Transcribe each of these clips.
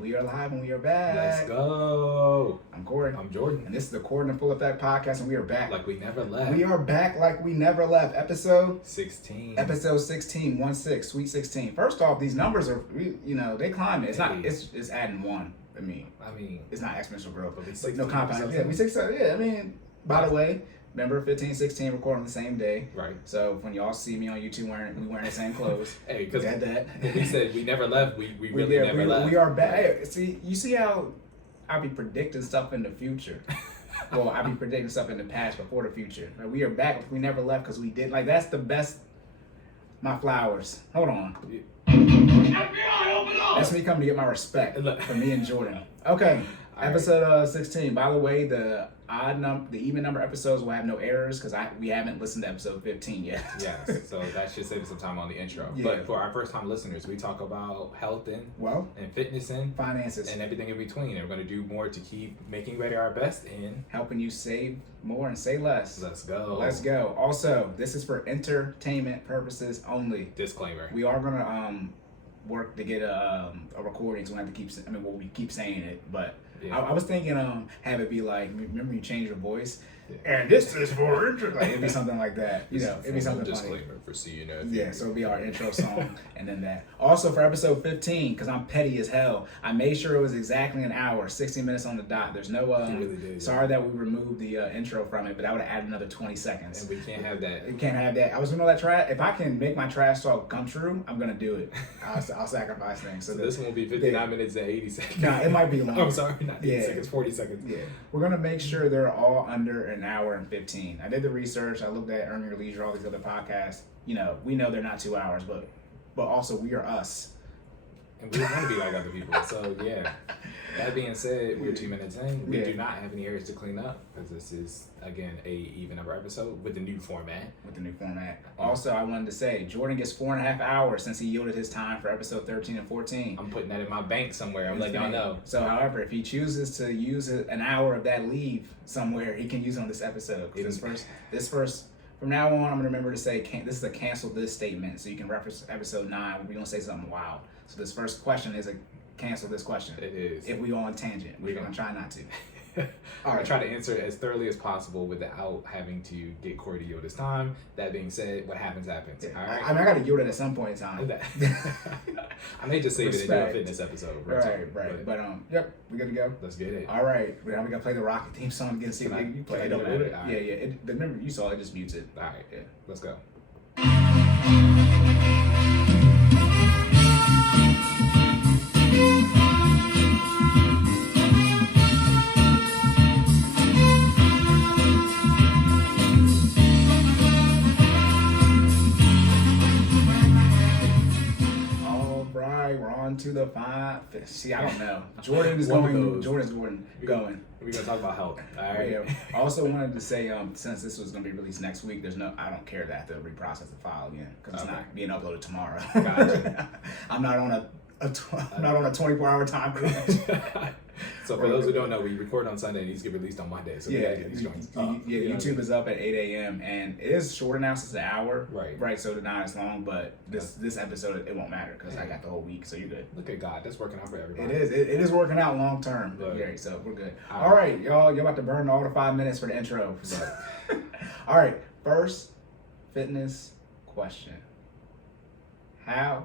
We are live and we are back. Let's go. I'm Cory. I'm Jordan. And this is the Cordan Full Effect podcast, and we are back. Like we never left. We are back like we never left. Episode 16. Episode 16, 1-6, Sweet 16. First off, these numbers are, they climb. It's not. It's adding one. I mean, it's not exponential growth. But no compound. Yeah, we 6. Yeah, I mean, by the way, remember 15, 16 recording the same day. Right. So when y'all see me on YouTube wearing the same clothes. Hey, because that. When we said we never left, we really never left. We are back. Hey, you see how I be predicting stuff in the future. Well, I be predicting stuff in the past before the future. Like, we are back. We never left because we did. Like, that's the best. My flowers. Hold on. FBI, open up! That's me coming to get my respect from me and Jordan. Okay. Episode 16. By the way, the even number episodes will have no errors because we haven't listened to episode 15 yet. Yes, so that should save us some time on the intro. Yeah. But for our first time listeners, we talk about health and fitness and finances and everything in between. And we're going to do more to keep making ready our best in helping you save more and say less. Let's go. Let's go. Also, this is for entertainment purposes only. Disclaimer. We are gonna work to get a recording, so we have to keep. We keep saying it, but. Yeah. I was thinking, have it be like, remember you change your voice, and this is for intro. Like, it'd be something like that, it'd be something disclaimer funny. For Yeah, so it'll be our intro song, and then that. Also for episode 15, because I'm petty as hell, I made sure it was exactly an hour, 60 minutes on the dot. There's no, sorry that we removed the intro from it, but I would have added another 20 seconds. And we can't have that. We can't have that. I was gonna let trash. If I can make my trash talk come true, I'm gonna do it. I'll sacrifice things. So this one will be 59 minutes and 80 seconds. Nah, it might be long. I'm sorry, not 80 seconds, 40 seconds. Yeah, we're gonna make sure they're all under an hour and 15. I did the research. I looked at Earn Your Leisure, all these other podcasts. We know they're not 2 hours, but also we are us. And we don't want to be like other people. So yeah. That being said, we're 2 minutes in. We do not have any areas to clean up because this is again a even number episode with the new format. Also, I wanted to say Jordan gets 4.5 hours since he yielded his time for episode 13 and 14. I'm putting that in my bank somewhere. I'm letting y'all know. So, however, if he chooses to use an hour of that leave somewhere, he can use it on this episode. This first. From now on, I'm gonna remember to say this is a cancel this statement, so you can reference episode 9. We're gonna say something wild. So this first question is a cancel this question. It is. If we go on tangent, we're gonna try not to. All right. I try to answer it as thoroughly as possible without having to get Cory to yield his time. That being said, what happens happens. Yeah. All right. I gotta yield it at some point in time. I may just save it and do a fitness episode. Right. But yep, we good to go. Let's get it. All right. Now we gotta play the Rocket theme song again. See if you play it. Yeah. Remember you saw it. Just mutes it. All right. Yeah. Let's go. To the 5. See, I don't know. Jordan's going. We're gonna talk about health. All right. Yeah. I also wanted to say, since this was gonna be released next week, I don't care that I have to reprocess the file again because it's not being uploaded tomorrow. Gotcha. I'm not on a 24-hour time crunch. So for those who don't know, we record on Sunday and these get released on Monday. So YouTube is up at 8 a.m. and it is shorter now since an hour. Right. So not as long, but this episode it won't matter because I got the whole week, so you're good. Look at God, that's working out for everybody. It is working out long term. Yeah, so we're good. All right, y'all, you're about to burn all the 5 minutes for the intro. So. All right, first fitness question: how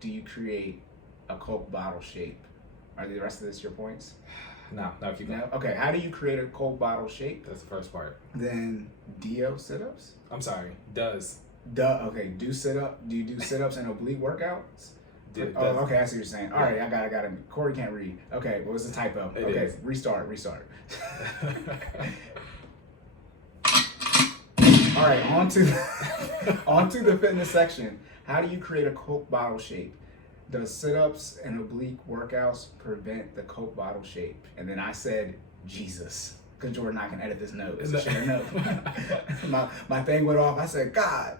do you create a Coke bottle shape? Are the rest of this your points? No, keep going. No? Okay, how do you create a Coke bottle shape? That's the first part. Then do sit-ups? I'm sorry, does. Okay, do sit-up? Do you do sit-ups and oblique workouts? Okay, I see what you're saying. All right, I got it. Cory can't read. Okay, what was the typo? Okay, restart. All right, on to the fitness section. How do you create a Coke bottle shape? Does sit-ups and oblique workouts prevent the Coke bottle shape? And then I said, Jesus. Because Jordan and I can edit this note. It's a share note. my thing went off. I said, God.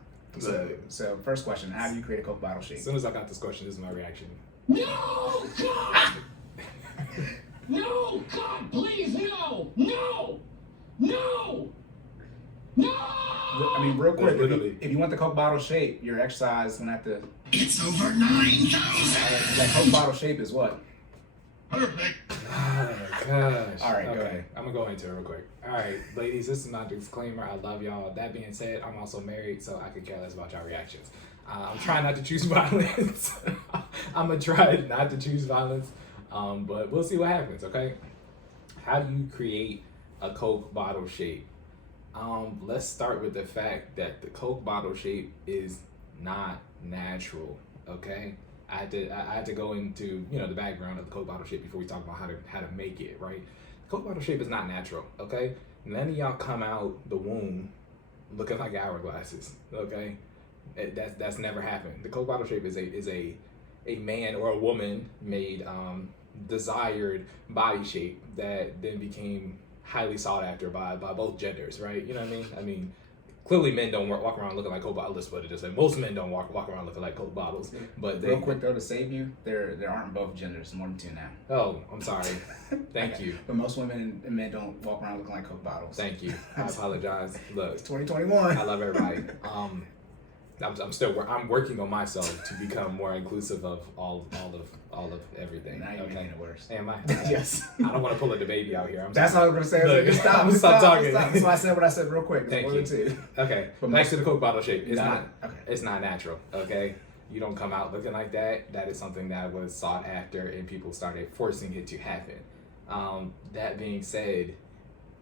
So first question, how do you create a Coke bottle shape? As soon as I got this question, this is my reaction. No, God! No, God, please, no! No! No! No! I mean, real quick, if you want the Coke bottle shape, your exercise is going to have to... It's over 9,000! That Coke bottle shape is what? Perfect. Oh gosh. All right, go okay. ahead. I'm gonna go into it real quick. All right, ladies, this is my disclaimer. I love y'all. That being said, I'm also married, so I could care less about y'all reactions. I'm trying not to choose violence. I'm gonna try not to choose violence, but we'll see what happens. Okay. How do you create a Coke bottle shape? Let's start with the fact that the Coke bottle shape is not natural. Okay. I had to go into the background of the Coke bottle shape before we talk about how to make it, right? Coke bottle shape is not natural, okay? None of y'all come out the womb looking like hourglasses, okay? That's never happened. The Coke bottle shape is a man or a woman made desired body shape that then became highly sought after by both genders, right? You know what I mean? I mean, clearly men don't walk around looking like Coke bottles. Let's put it this way: most men don't walk around looking like Coke bottles. But Real quick though, to save you, there aren't both genders. More than two now. Oh, I'm sorry. Thank you. But most women and men don't walk around looking like Coke bottles. Thank you. I apologize. Look, It's 2021. I love everybody. I'm working on myself to become more inclusive of all of everything. Now you're making it worse. Am I? Yes. I don't want to pull a baby out here. That's all I was gonna say. I was like, Look, stop talking. That's why I said what I said real quick. Thank More you. than two. Okay. But Back most- to the Coke bottle shape. It's not. Okay. It's not natural. Okay. You don't come out looking like that. That is something that was sought after, and people started forcing it to happen. That being said,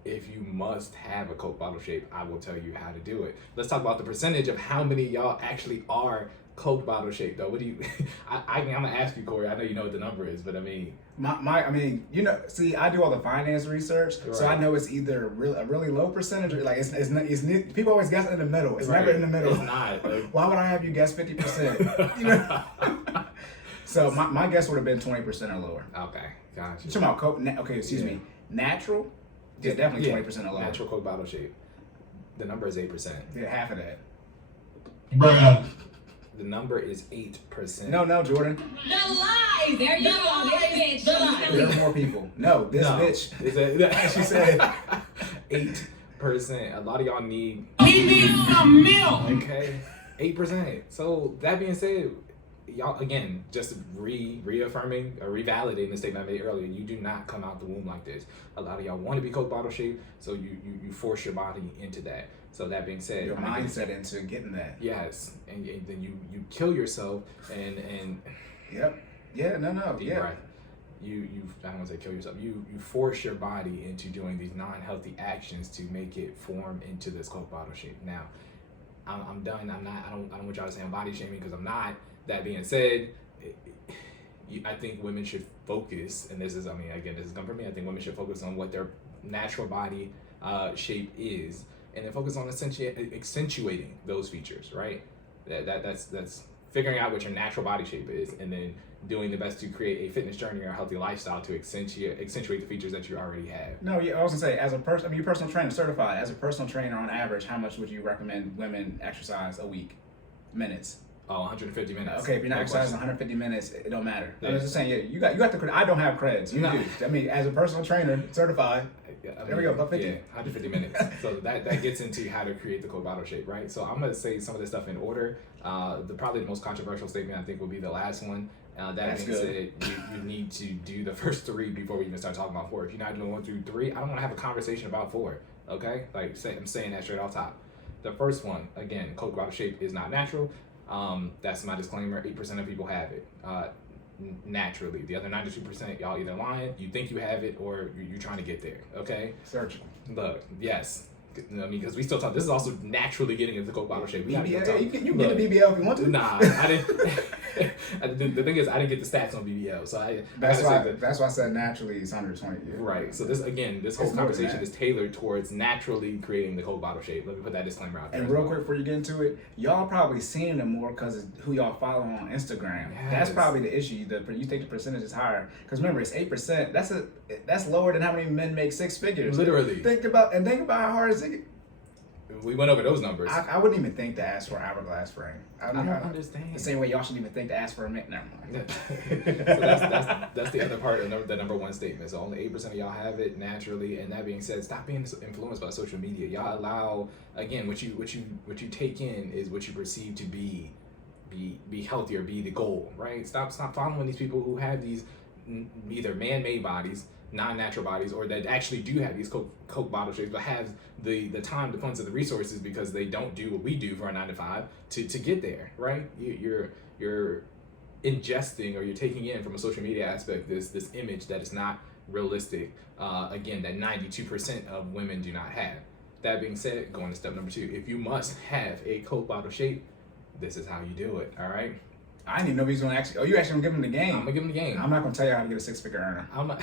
if you must have a Coke bottle shape, I will tell you how to do it. Let's talk about the percentage of how many of y'all actually are Coke bottle shape though. What do you? I'm gonna ask you, Corey. I know you know what the number is, but I mean, I mean, see, I do all the finance research, so I Right. know it's either a really low percentage or like it's people always guess in the middle. It's never in the middle. It's not. Why would I have you guess 50%? You know. So my guess would have been 20% or lower. Okay, gotcha. You talking about Coke? Okay, excuse me. Natural? Yeah, definitely 20% or lower. Natural Coke bottle shape. The number is 8%. Yeah, half of that. Bruh. The number is 8%. No, Jordan. The lies. There you go. This bitch. There are more people. No, this bitch. It's She said 8%. A lot of y'all need. He needs some milk. Okay, 8%. So that being said, y'all again just reaffirming or revalidating the statement I made earlier. You do not come out the womb like this. A lot of y'all want to be Coke bottle shape, so you force your body into that. So that being said, your mindset into getting that. yes, and then you kill yourself and Yep. Yeah. No. deep Yeah. breath. You I don't want to say kill yourself. You force your body into doing these non-healthy actions to make it form into this Coke bottle shape. Now, I'm done. I don't want y'all to say I'm body shaming because I'm not. That being said, I think women should focus, and this is coming from me. I think women should focus on what their natural body shape is, and then focus on accentuating those features. Right? That's figuring out what your natural body shape is, and then doing the best to create a fitness journey or a healthy lifestyle to accentuate the features that you already have. No, yeah, I was gonna say, as a person, you're personal trainer certified. As a personal trainer, on average, how much would you recommend women exercise a week? Minutes. Oh, 150 minutes. Okay, if you're not No exercising question. 150 minutes, it don't matter. Yeah. I was just saying, yeah, you got the credit. I don't have credits. You No. do. I mean, as a personal trainer certified. There we go, 150. Yeah, 150 minutes. So that gets into how to create the Coke bottle shape, right? So I'm gonna say some of this stuff in order. Probably the most controversial statement I think will be the last one. That That's being good. said, you need to do the first three before we even start talking about four. If you're not doing 1 through 3, I don't want to have a conversation about 4. Okay, I'm saying that straight off top. The first one, again, Coke bottle shape is not natural. That's my disclaimer. 8% of people have it naturally. The other 92%, y'all either lying, you think you have it, or you're trying to get there. Okay. Search. Look, yes. I mean, because we still talk. This is also naturally getting into the Coke bottle shape. We gotta BBL, talk- you can Look, get the BBL if you want to. Nah, I didn't. the thing is, I didn't get the stats on BBL, so That's gotta say why. that- That's why I said naturally it's 120. Yeah. Right. So this whole It's more than conversation that. is tailored towards naturally creating the Coke bottle shape. Let me put that disclaimer out there. And as real well. quick before you get into it, y'all probably seeing them more because of who y'all follow on Instagram. That's Yes. probably the issue. You think the percentage is higher because remember it's 8%. That's lower than how many men make 6 figures. Literally. Think about how hard is it. We went over those numbers. I wouldn't even think to ask for an hourglass frame. I don't understand. The same way y'all shouldn't even think to ask for a mint. Never mind. So that's the other part of the number one statement. So only 8% of y'all have it naturally. And that being said, stop being influenced by social media. Y'all allow, again, what you take in is what you perceive to be healthy or be the goal, right? Stop following these people who have these either man-made bodies, non-natural bodies, or that actually do have these Coke bottle shapes, but have the time, the funds, and the resources because they don't do what we do for our 9 to 5 to get there, right? You're ingesting, or you're taking in from a social media aspect this image that is not realistic. Again, that 92% of women do not have. That being said, going to step number 2, if you must have a Coke bottle shape, this is how you do it. All right. I didn't even know he was gonna actually. Oh, you actually gonna give him the game? I'm gonna give him the game. I'm not gonna tell you how to get a 6-figure earner. I'm not.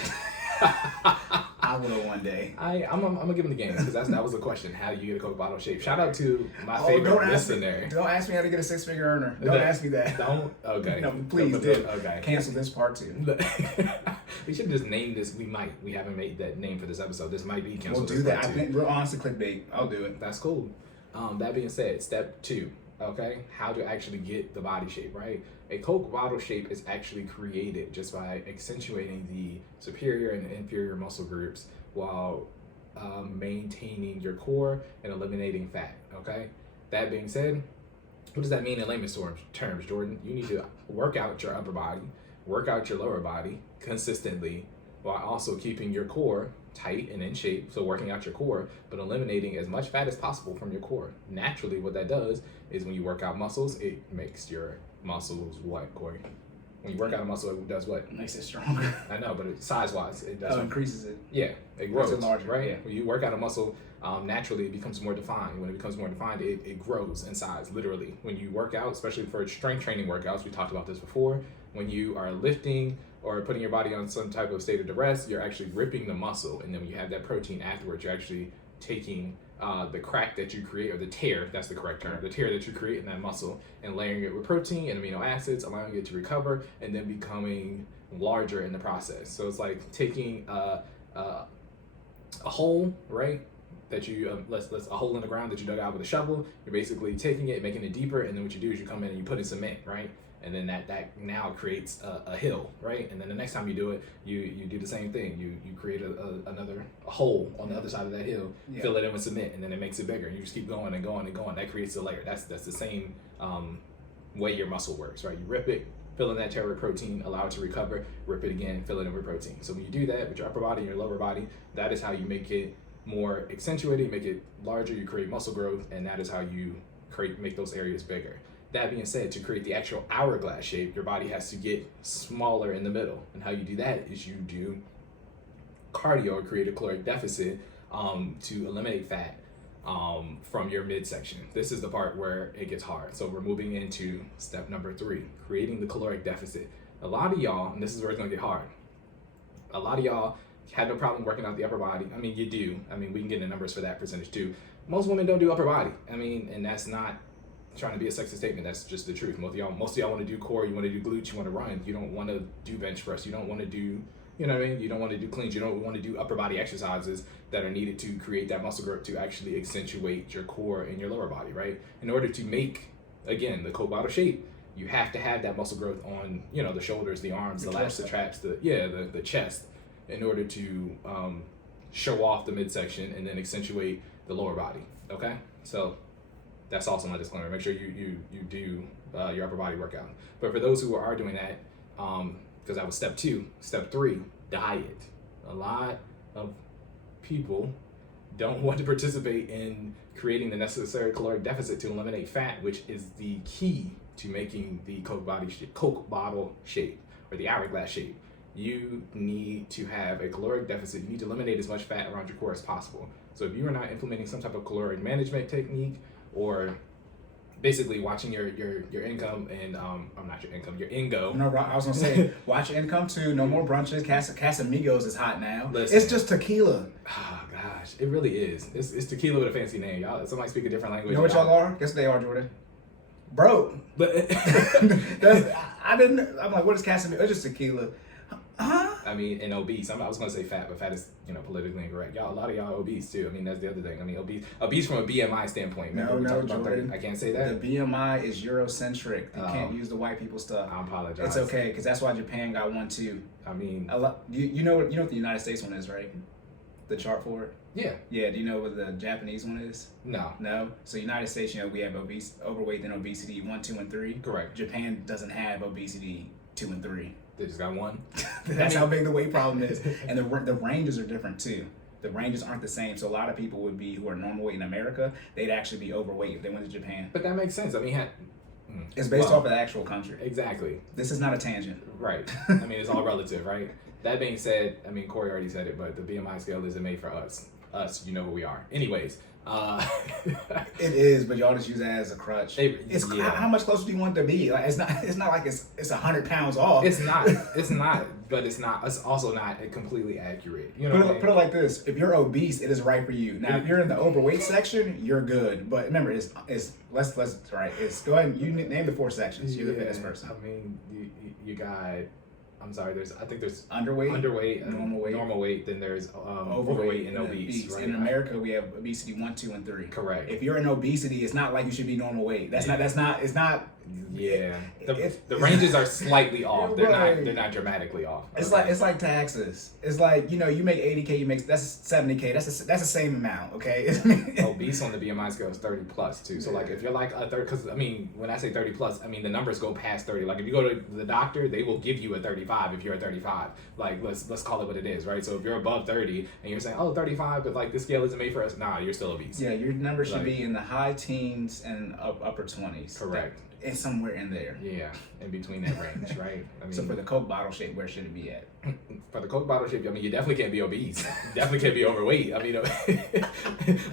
I will one day. I'm gonna give him the game because that was the question. How do you get a Coke bottle shape? Shout out to my favorite don't ask listener. me. Don't ask me how to get a 6-figure earner. Don't ask me that. Don't. Okay. No, please do. Okay. Cancel this part 2. We should just name this. We haven't made that name for this episode. This might be canceled. We'll do that. I think we're honestly clickbait. I'll do it. That's cool. That being said, step 2. Okay, how to actually get the body shape, right? A Coke bottle shape is actually created just by accentuating the superior and inferior muscle groups while maintaining your core and eliminating fat. Okay, that being said, what does that mean in layman's terms, Jordan? You need to work out your upper body, work out your lower body consistently, while also keeping your core tight and in shape, so working out your core, but eliminating as much fat as possible from your core. Naturally, what that does is when you work out muscles, it makes your muscles what, Corey? When you work out a muscle, it does what? It makes it stronger. I know, but size-wise, it does. Oh, increases it. Yeah, it grows, Makes it larger, right? yeah. When you work out a muscle, naturally it becomes more defined. When it becomes more defined, it grows in size, literally. When you work out, especially for strength training workouts, we talked about this before, when you are lifting or putting your body on some type of state of duress, you're actually ripping the muscle, and then when you have that protein afterwards, you're actually taking the crack that you create, or the tear, that's the correct term, the tear that you create in that muscle, and layering it with protein and amino acids, allowing it to recover, and then becoming larger in the process. So it's like taking a hole, right? That you let's a hole in the ground that you dug out with a shovel. You're basically taking it, making it deeper, and then what you do is you come in and you put in cement, right? And then that now creates a hill, right? And then the next time you do it, you do the same thing. You create another hole on the other side of that hill, fill it in with cement, and then it makes it bigger. And you just keep going and going and going. That creates a layer. That's the same way your muscle works, right? You rip it, fill in that tear with protein, allow it to recover, rip it again, fill it in with protein. So when you do that with your upper body and your lower body, that is how you make it more accentuated, make it larger, you create muscle growth, and that is how you make those areas bigger. That being said, to create the actual hourglass shape, your body has to get smaller in the middle. And how you do that is you do cardio, or create a caloric deficit to eliminate fat from your midsection. This is the part where it gets hard. So we're moving into step number 3, creating the caloric deficit. A lot of y'all, and this is where it's gonna get hard, a lot of y'all have no problem working out the upper body. I mean, you do. I mean, we can get into numbers for that percentage too. Most women don't do upper body. I mean, and that's not trying to be a sexist statement. That's just the truth. Most of y'all want to do core, you want to do glutes, you want to run. You don't want to do bench press. You don't want to do, you know what I mean? You don't want to do cleans. You don't want to do upper body exercises that are needed to create that muscle growth to actually accentuate your core and your lower body, right? In order to make, again, the Coke bottle shape, you have to have that muscle growth on, you know, the shoulders, the arms, the lats, the traps, the chest, in order to show off the midsection and then accentuate the lower body. Okay, so that's also my disclaimer. Make sure you do your upper body workout. But for those who are doing that, because that was step 2, step 3, diet. A lot of people don't want to participate in creating the necessary caloric deficit to eliminate fat, which is the key to making the Coke bottle shape, or the hourglass shape. You need to have a caloric deficit. You need to eliminate as much fat around your core as possible. So if you are not implementing some type of caloric management technique, or basically watching your income and your Ingo. No, I was gonna say, watch your income too. No more brunches. Casamigos is hot now. Listen. It's just tequila. Oh gosh, it really is. It's tequila with a fancy name. Y'all, somebody speak a different language. You know what y'all are? Guess what they are, Jordan? Broke. But I'm like, what is Casamigos? It's just tequila. Huh? I mean, and obese. I was gonna say fat, but fat is, you know, politically incorrect. Y'all, a lot of y'all are obese too. I mean, that's the other thing. I mean, obese from a BMI standpoint. Remember we talked about Jordan. that? I can't say that. The BMI is Eurocentric. You can't use the white people stuff. I apologize. It's okay, because that's why Japan got one too. I mean, you know what the United States one is, right? The chart for it. yeah. Yeah. Do you know what the Japanese one is? No. No. So United States, you know, we have overweight and obesity 1, 2, and 3. Correct. Japan doesn't have obesity 2 and 3. They just got one. That's how big the weight problem is. And the ranges are different too. The ranges aren't the same. So a lot of people would be, who are normal weight in America, they'd actually be overweight if they went to Japan. But that makes sense. I mean, It's based off of the actual country. Exactly. This is not a tangent. Right. I mean, it's all relative, right? That being said, I mean, Corey already said it, but the BMI scale isn't made for us. Us, you know who we are. Anyways. It is, but y'all just use that as a crutch. How much closer do you want it to be? Like it's not like it's 100 pounds off. It's not, but it's also not completely accurate. You know, put it like this: if you're obese, it is right for you. Now, if you're in the overweight section, you're good. But remember, it's let's right. It's go ahead and you name the 4 sections. You're the fitness person. I mean, you got. I'm sorry. I think there's underweight, normal weight. Then there's overweight and obese. Right? In America, we have obesity 1, 2, and 3. Correct. If you're in obesity, it's not like you should be normal weight. That's not. It's not. Yeah. The ranges are slightly off. They're not dramatically off. It's like taxes. It's like, you make 80K, you make that's 70K. That's the same amount. Okay. Obese on the BMI scale is 30 plus too. So like if you're like a 30, because I mean when I say 30 plus, I mean the numbers go past 30. Like if you go to the doctor, they will give you a 35 if you're a 35. Like let's call it what it is, right? So if you're above 30 and you're saying 35, but like this scale isn't made for us, nah, you're still obese. Yeah, your number should be in the high teens and upper 20s. Correct. It's somewhere in there. Yeah, in between that range, right? I mean, so for the Coke bottle shape, where should it be at? For the Coke bottle shape, I mean, you definitely can't be obese. You definitely can't be overweight. I mean,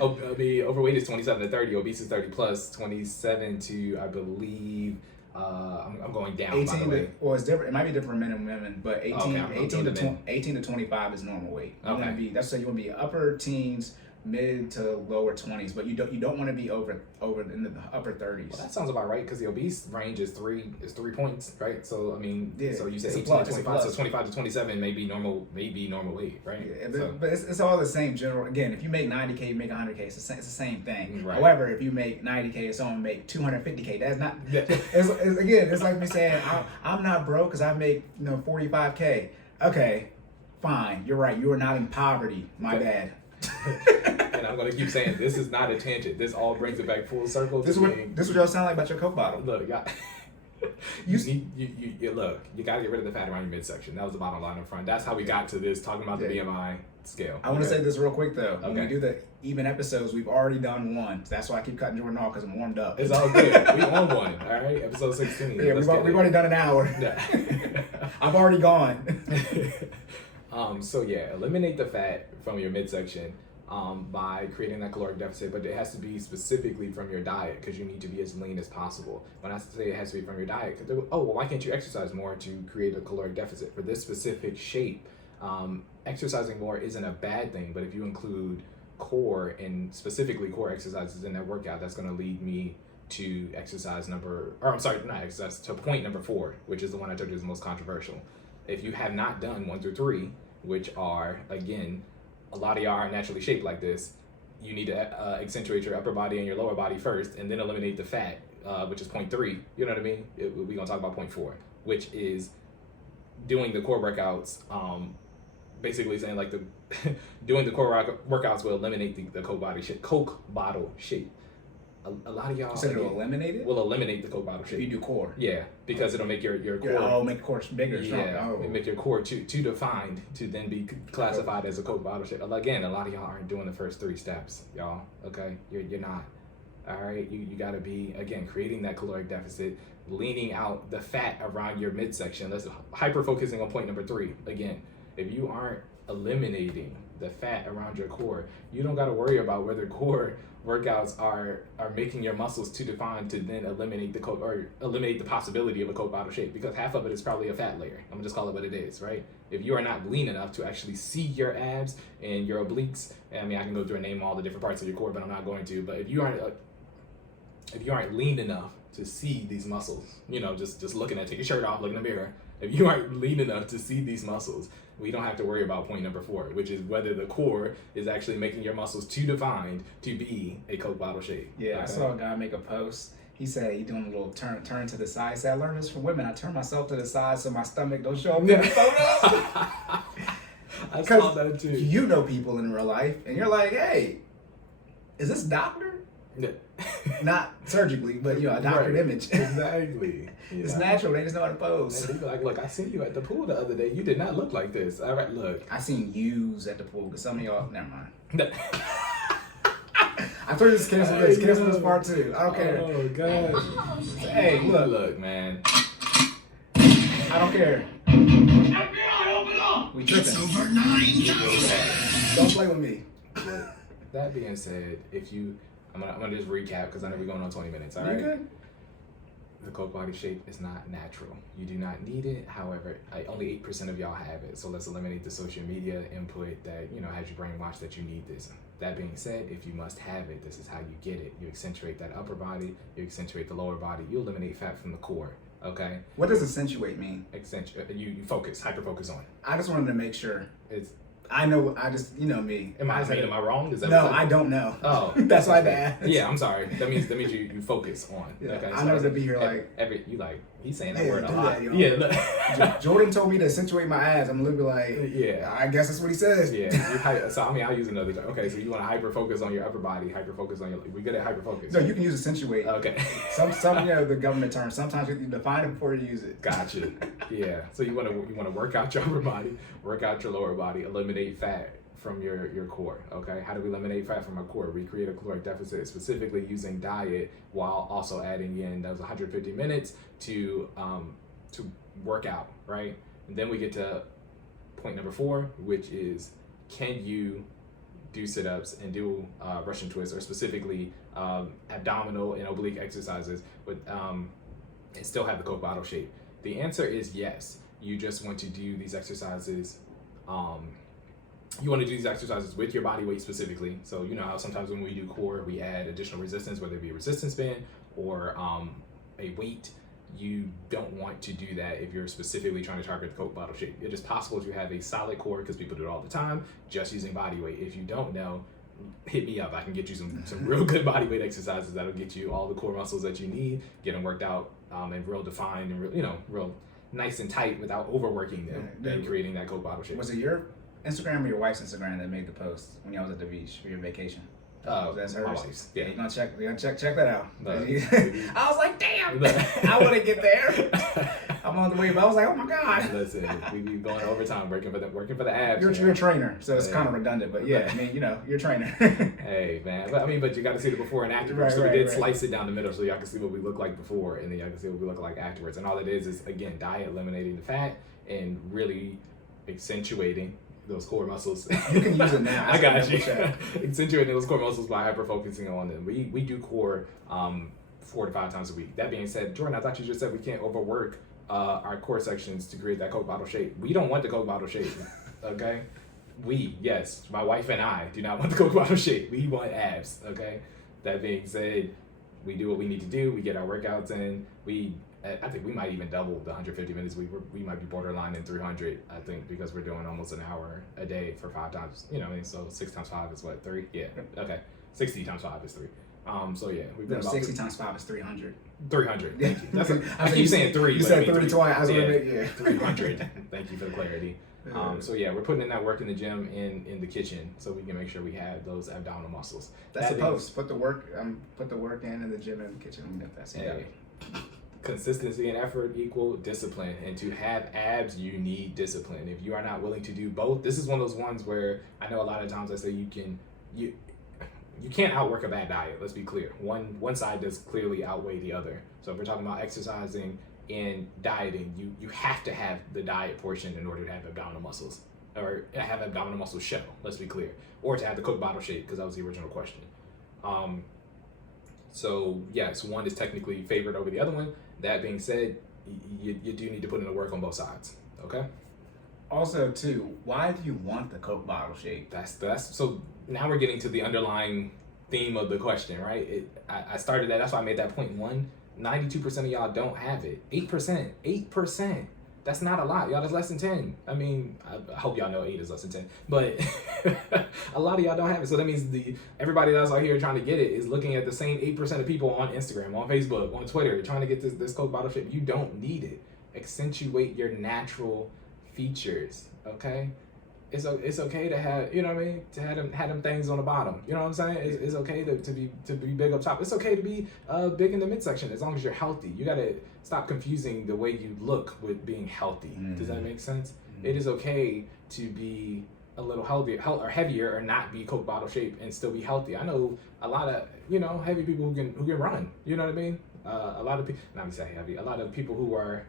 overweight is 27 to 30. Obese is 30 plus. 27 to, I believe, I'm going down. 18 by the way. Well, it's different. It might be different for men and women, but 18 to 25 is normal weight. You want to be. That's so you want to be upper teens, mid to lower 20s, but you don't want to be over in the upper 30s. Well, that sounds about right because the obese range is 3 points, right? So I mean, so you said 18 to 25, so 25 to 27 may be normal weight, right? Yeah, but it's all the same general. Again, if you make 90K, you make 100K. It's the same thing. Right. However, if you make 90K and someone make 250K, that's not. It's like me saying I'm not broke because I make 45K. Okay, fine. You're right. You are not in poverty. My bad. And I'm gonna keep saying this is not a tangent. This all brings it back full circle. This is what y'all sound like about your Coke bottle. Look, you look. You gotta get rid of the fat around your midsection. That was the bottom line up front. That's how we got to this talking about the BMI scale. I want to say this real quick though. When we do the even episodes, we've already done one. That's why I keep cutting Jordan off because I'm warmed up. It's all good. We on one. All right, episode 16. Yeah, we've already done an hour. Yeah. I've already gone. So yeah, eliminate the fat from your midsection by creating that caloric deficit, but it has to be specifically from your diet because you need to be as lean as possible. When I say it has to be from your diet, why can't you exercise more to create a caloric deficit? For this specific shape, exercising more isn't a bad thing, but if you include core and specifically core exercises in that workout, that's going to lead me to point number 4, which is the one I told you is the most controversial. If you have not done 1 through 3, which are, again, a lot of y'all are naturally shaped like this, you need to accentuate your upper body and your lower body first, and then eliminate the fat, which is point 3. You know what I mean? We're going to talk about point 4, which is doing the core workouts, basically saying like doing the core workouts will eliminate the Coke bottle shape. A lot of y'all said it'll eliminate it? Will eliminate the Coke bottle shape. If you do core. Yeah, because it'll make your core. Make the core bigger. Yeah, make your core too defined to then be classified as a Coke bottle shape. Again, a lot of y'all aren't doing the first 3 steps, y'all. Okay, you're not. All right, you got to be, again, creating that caloric deficit, leaning out the fat around your midsection. Let's hyper focusing on point number 3. Again, if you aren't eliminating the fat around your core, you don't got to worry about whether core workouts are making your muscles too defined to then eliminate the possibility of a Coke bottle shape, because half of it is probably a fat layer. I'm gonna just call it what it is, right? If you are not lean enough to actually see your abs and your obliques, I mean, I can go through and name all the different parts of your core, but I'm not going to. But if you aren't lean enough to see these muscles, just looking at, take your shirt off, look in the mirror. If you aren't lean enough to see these muscles, we don't have to worry about point number 4, which is whether the core is actually making your muscles too defined to be a Coke bottle shape. Yeah, okay. I saw a guy make a post. He said he doing a little turn to the side. He said, I learned this from women. I turn myself to the side so my stomach don't show up in the photos. I saw that too. You know people in real life, and you're like, hey, is this doctor? Not surgically, but a doctored Right. image. Exactly. It's natural. They just know how to pose. And they be like, look, I seen you at the pool the other day. You did not look like this. All right, look. I seen yous at the pool because some of y'all. Never mind. No. I told you this cancel this. Cancel this part too. I don't care. Oh, God. Hey, look. Man. I don't care. FBI, open up! We tripping. Over 9,000! Don't play with me. But that being said, I'm gonna just recap because I know we're going on 20 minutes. All You right. good? The Coke body shape is not natural. You do not need it. However, only 8% of y'all have it. So let's eliminate the social media input that has you brainwashed that you need this. That being said, if you must have it, this is how you get it. You accentuate that upper body. You accentuate the lower body. You eliminate fat from the core. Okay. What does accentuate mean? You focus, hyper focus on. I just wanted to make sure. It's. I know. I just me. Am I wrong? Is that No, what I don't know. Oh, that's why I had to ask. Yeah, I'm sorry. That means you focus on. Yeah, Okay, I know to be here like he's saying that Yeah, word a do lot. that, yo. Yeah, look. Jordan told me to accentuate my ass. I'm literally like, Yeah. I guess that's what he says. Yeah. So I'll use another term. Okay, so you want to hyper focus on your upper body, hyper focus on your. We good at hyper focus. No, you can use accentuate. Okay. Some the government terms. Sometimes you define it before you use it. Gotcha. Yeah. So you want to work out your upper body, work out your lower body, eliminate fat from your core. Okay. How do we eliminate fat from our core? We create a caloric deficit specifically using diet while also adding in those 150 minutes to work out, right? And then we get to point number 4, which is, can you do sit-ups and do Russian twists, or specifically abdominal and oblique exercises with and still have the Coke bottle shape? The answer is yes. You just want to do these exercises. You want to do these exercises with your body weight specifically. So you know how sometimes when we do core, we add additional resistance, whether it be a resistance band or a weight. You don't want to do that if you're specifically trying to target the Coke bottle shape. It is possible to have a solid core, because people do it all the time, just using body weight. If you don't know, hit me up. I can get you some real good body weight exercises that'll get you all the core muscles that you need, get them worked out and real defined and real nice and tight without overworking them and creating that Coke bottle shape. Was it your Instagram or your wife's Instagram that made the post when y'all was at the beach for your vacation? That's my hers. wife's. Yeah, you're gonna check that out. No. I was like, damn, I want to get there. I'm on the way, but I was like, oh my god. Listen, we be going overtime working for the abs. You're a trainer, so it's Yeah. kind of redundant, but yeah, I mean, you're a trainer. Hey man, but you got to see the before and after. Right, so we right, did right. slice it down the middle so y'all can see what we look like before, and then y'all can see what we look like afterwards. And all it is again diet, eliminating the fat, and really accentuating those core muscles. You can use it now. I got you. Check. Accentuating those core muscles by hyper focusing on them. We do core 4 to 5 times a week. That being said, Jordan, I thought you just said we can't overwork our core sections to create that Coke bottle shape. We don't want the Coke bottle shape. Okay. Yes, my wife and I do not want the Coke bottle shape. We want abs, okay? That being said, we do what we need to do. We get our workouts in. I think we might even double the 150 minutes. We might be borderline in 300, I think, because we're doing almost an hour a day for 5 times. So 6 times 5 is what, 3? Yeah, okay. 60 times 5 is 3. So yeah, we've been about 60 times 5 is 300. 300. Yeah. Thank you. I keep saying 3. You but said I mean 3 twice. I was yeah, gonna make, yeah. 300. Thank you for the clarity. So yeah, we're putting in that work in the gym and in the kitchen, so we can make sure we have those abdominal muscles. That's the post. Put the work in the gym and the kitchen. That's it. Consistency and effort equal discipline, and to have abs you need discipline. If you are not willing to do both, this is one of those ones where I know a lot of times I say you can't outwork a bad diet. Let's be clear. One side does clearly outweigh the other. So if we're talking about exercising and dieting, you have to have the diet portion in order to have abdominal muscles, or have abdominal muscles show. Let's be clear, or to have the Coke bottle shape, because that was the original question. So yes, one is technically favored over the other one. That being said, you do need to put in the work on both sides. Okay. Also, too, why do you want the Coke bottle shape? That's so now we're getting to the underlying theme of the question, right? I started that. That's why I made that point. 92% of y'all don't have it. 8%. That's not a lot, y'all. That's less than 10. I mean, I hope y'all know 8 is less than 10, but a lot of y'all don't have it. So that means everybody that's out here trying to get it is looking at the same 8% of people on Instagram, on Facebook, on Twitter, trying to get this Coke bottle shape. You don't need it. Accentuate your natural features, okay? it's okay to have, you know what I mean, to have them things on the bottom. You know what I'm saying? It's okay to be big up top. It's okay to be big in the midsection as long as you're healthy. You gotta stop confusing the way you look with being healthy. Does that make sense? It is okay to be a little healthier or heavier or not be Coke bottle shape and still be healthy. I know a lot of, you know, heavy people who can run. You know what I mean? A lot of people, not me say heavy. A lot of people who are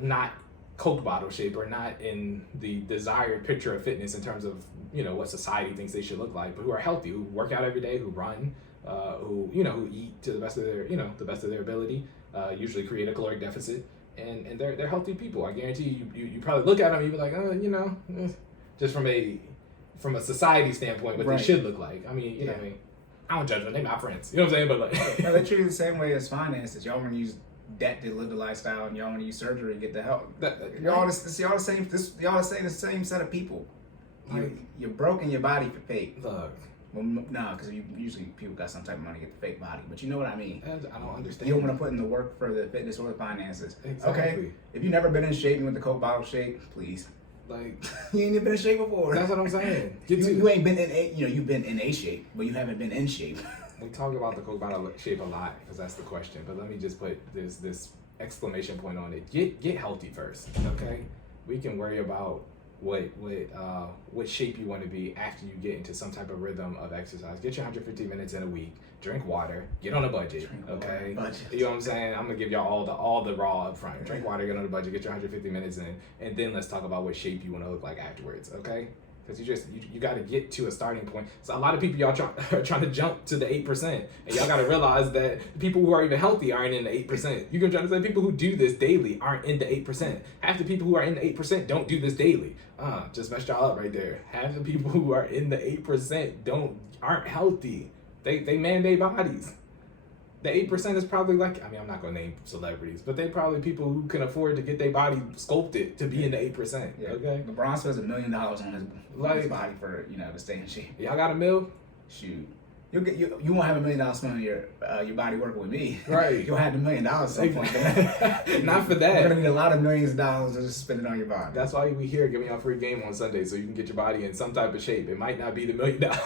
not Coke bottle shape or not in the desired picture of fitness in terms of, you know, what society thinks they should look like, but who are healthy, who work out every day, who run, who, you know, who eat to the best of their, you know, the best of their ability, usually create a caloric deficit, and they're healthy people. I guarantee you probably look at them and you be like, oh, you know, just from a society standpoint, what they should look like. I mean, you know what I mean? I don't judge them, they're my friends. You know what I'm saying? But like, they treat you the same way as finances. Y'all want to use debt to live the lifestyle, and y'all want to use surgery to get the help. Y'all the same. Y'all saying the same set of people. You're broke in your body for fake. Look. Well, no, because usually people got some type of money to get the fake body, but you know what I mean. I don't understand. You don't want to put in the work for the fitness or the finances. Exactly. Okay, if you've never been in shape, you want the Coke bottle shape, plepe. Like, you ain't even been in shape before. That's what I'm saying. You ain't been in a, you know, you've been in a shape, but you haven't been in shape. We talk about the Coke bottle shape a lot because that's the question. But let me just put this exclamation point on it. Get healthy first, okay? We can worry about what shape you want to be after you get into some type of rhythm of exercise. Get your 150 minutes in a week. Drink water. Get on a budget. Okay. You know what I'm saying? I'm gonna give y'all all the raw up front. Drink water. Get on a budget. Get your 150 minutes in, and then let's talk about what shape you want to look like afterwards. Okay. Because you got to get to a starting point. So a lot of people y'all are trying to jump to the 8%, and y'all got to realize that people who are even healthy aren't in the 8%. You can try to say people who do this daily aren't in the 8%. Half the people who are in the 8% don't do this daily. Just messed y'all up right there. Half the people who are in the 8% aren't healthy. They man their bodies. The 8% is probably like, I mean, I'm not gonna name celebrities, but they probably people who can afford to get their body sculpted to be in the 8%. Yeah. Okay. LeBron spends $1 million on his body for, you know, to stay in shape. Y'all got $1 million? Shoot. You won't have $1 million spent on your body working with me. Right. You'll have $1 million at some point. Not for that. You're gonna need a lot of millions of dollars to just spend it on your body. That's why we here giving y'all free game on Sunday so you can get your body in some type of shape. It might not be the $1 million.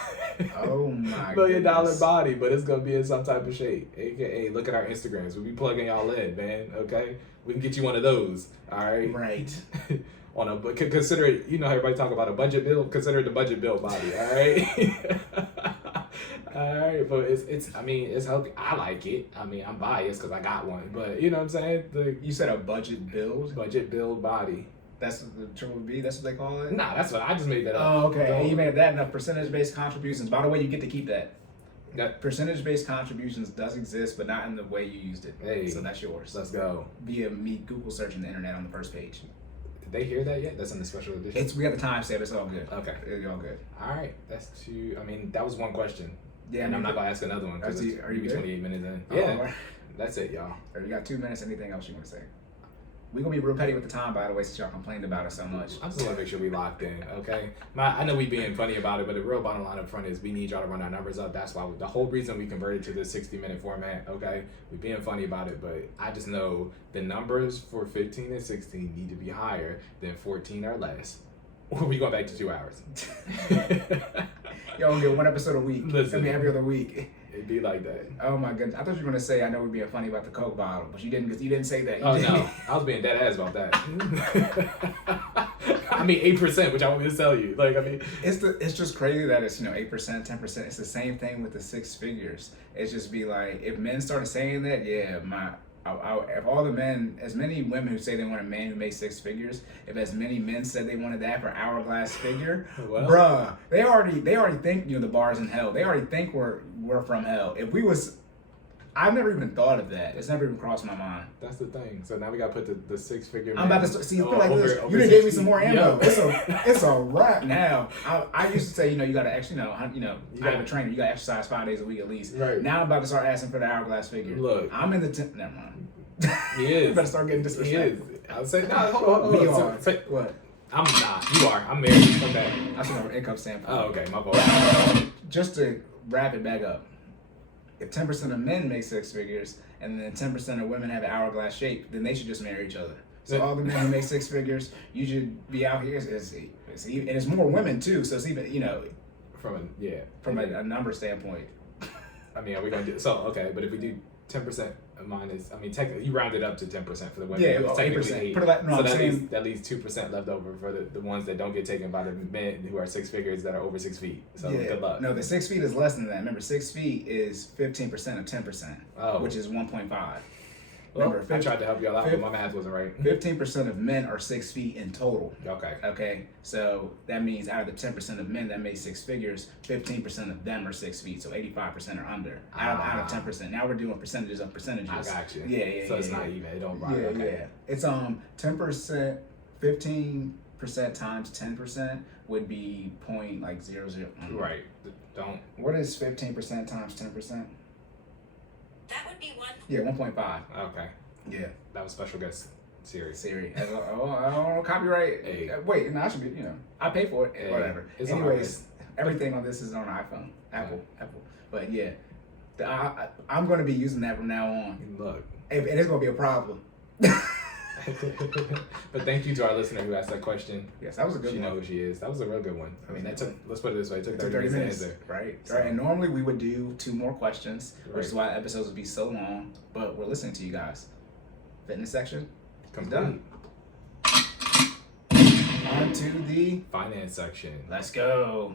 Oh my $1 million goodness. body, but it's gonna be in some type of shape. AKA, look at our Instagrams. We be plugging y'all in, man. Okay, we can get you one of those. All right. Right. But consider it. You know, everybody talk about a budget bill. Consider it the budget bill body. All right. All right, but it's. I mean, it's healthy. I like it. I mean, I'm biased because I got one. But you know what I'm saying? You said a budget build. Budget build body. That's the Triple B. That's what they call it. Nah, that's what I just made that up. Oh, okay. You made that enough. Percentage-based contributions. By the way, you get to keep that. That percentage-based contributions does exist, but not in the way you used it. Hey, so that's yours. Let's go. Via me Google searching the internet on the first page. Did they hear that yet? That's in the special edition. We got the timestamp. It's all good. Okay. It's all good. All right. That's two. I mean, that was one question. Yeah, and I'm not gonna ask another one because are you 28 minutes in. Oh, Yeah. right. That's it, y'all. You got 2 minutes. Anything else you want to say? We're gonna be real petty with the time, by the way, since y'all complained about it so much. I just want to make sure we locked in, okay? I know we being funny about it, but the real bottom line up front is we need y'all to run our numbers up. That's why the whole reason we converted to this 60-minute format, okay? We being funny about it, but I just know the numbers for 15 and 16 need to be higher than 14 or less. Or we going back to 2 hours. Y'all gonna get one episode a week. Listen. I mean, every other week. It'd be like that. Oh my goodness! I thought you were gonna say I know we're being funny about the Coke bottle, but you didn't. Because you didn't say that. Oh no, I was being dead ass about that. I mean 8%, which I want me to tell you. Like I mean, it's just crazy that it's 8%, 10%. It's the same thing with the six figures. It's just be like if men started saying that, yeah, if all the men, as many women who say they want a man who makes six figures, if as many men said they wanted that for hourglass figure, well, bruh, they already think the bar's in hell. They already think we're from hell. If we was, I've never even thought of that. It's never even crossed my mind. That's the thing. So now we got to put the six figure. I'm about to see. You feel like this. You done gave me some more ammo. Yeah. It's a wrap now. I used to say you got to actually I have a trainer. You got to exercise 5 days a week at least. Right. Now I'm about to start asking for the hourglass figure. Look, I'm in the never mind. He is. You better start getting disrespectful. He is. I'll say no. Hold on. What? I'm not. You are. I'm married. Come back. I should have an income sample. Oh, okay. My fault. Just to wrap it back up. If 10% of men make six figures and then 10% of women have an hourglass shape, then they should just marry each other. So all the men who make six figures, you should be out here. And it's more women too. So it's even, from a number standpoint. I mean, are we gonna do so? Okay, but if we do 10% minus, I mean, technically you round it up to 10% for the women. Yeah, It's technically 8%. 8. Put it like, no, So I'm saying, that leaves 2% left over for the ones that don't get taken by the men who are six figures that are over 6 feet. So good luck. No, the 6 feet is less than that. Remember, 6 feet is 15% of 10%, which is 1.5. Well, I tried to help y'all out, but my math wasn't right. 15% of men are 6 feet in total. Okay. Okay. So that means out of the 10% of men that make six figures, 15% of them are 6 feet. So 85% are under. Out of 10%. Now we're doing percentages of percentages. I got you. Yeah. So it's not even. It don't rhyme. Okay. It's 10%, 15% times 10% would be .00. Right. Don't. What is 15% times 10%? That would be 1. Yeah, 1.5. Okay. Yeah. That was special guest series. Siri. I don't copyright. Hey. Wait, no, I should be, I pay for it. Hey. Whatever. It's Anyways, everything on this is on iPhone. Apple. But yeah, I'm going to be using that from now on. Look. And it's going to be a problem. But thank you to our listener who asked that question. Yes, that was a good one. She knows who she is. That was a real good one. I mean, let's put it this way, it took 30 minutes to answer. Right. So- Right. And normally we would do 2 more questions, which is Right. why episodes would be so long. But we're listening to you guys. Fitness section. Complete. Done. On to the Finance section. let's go.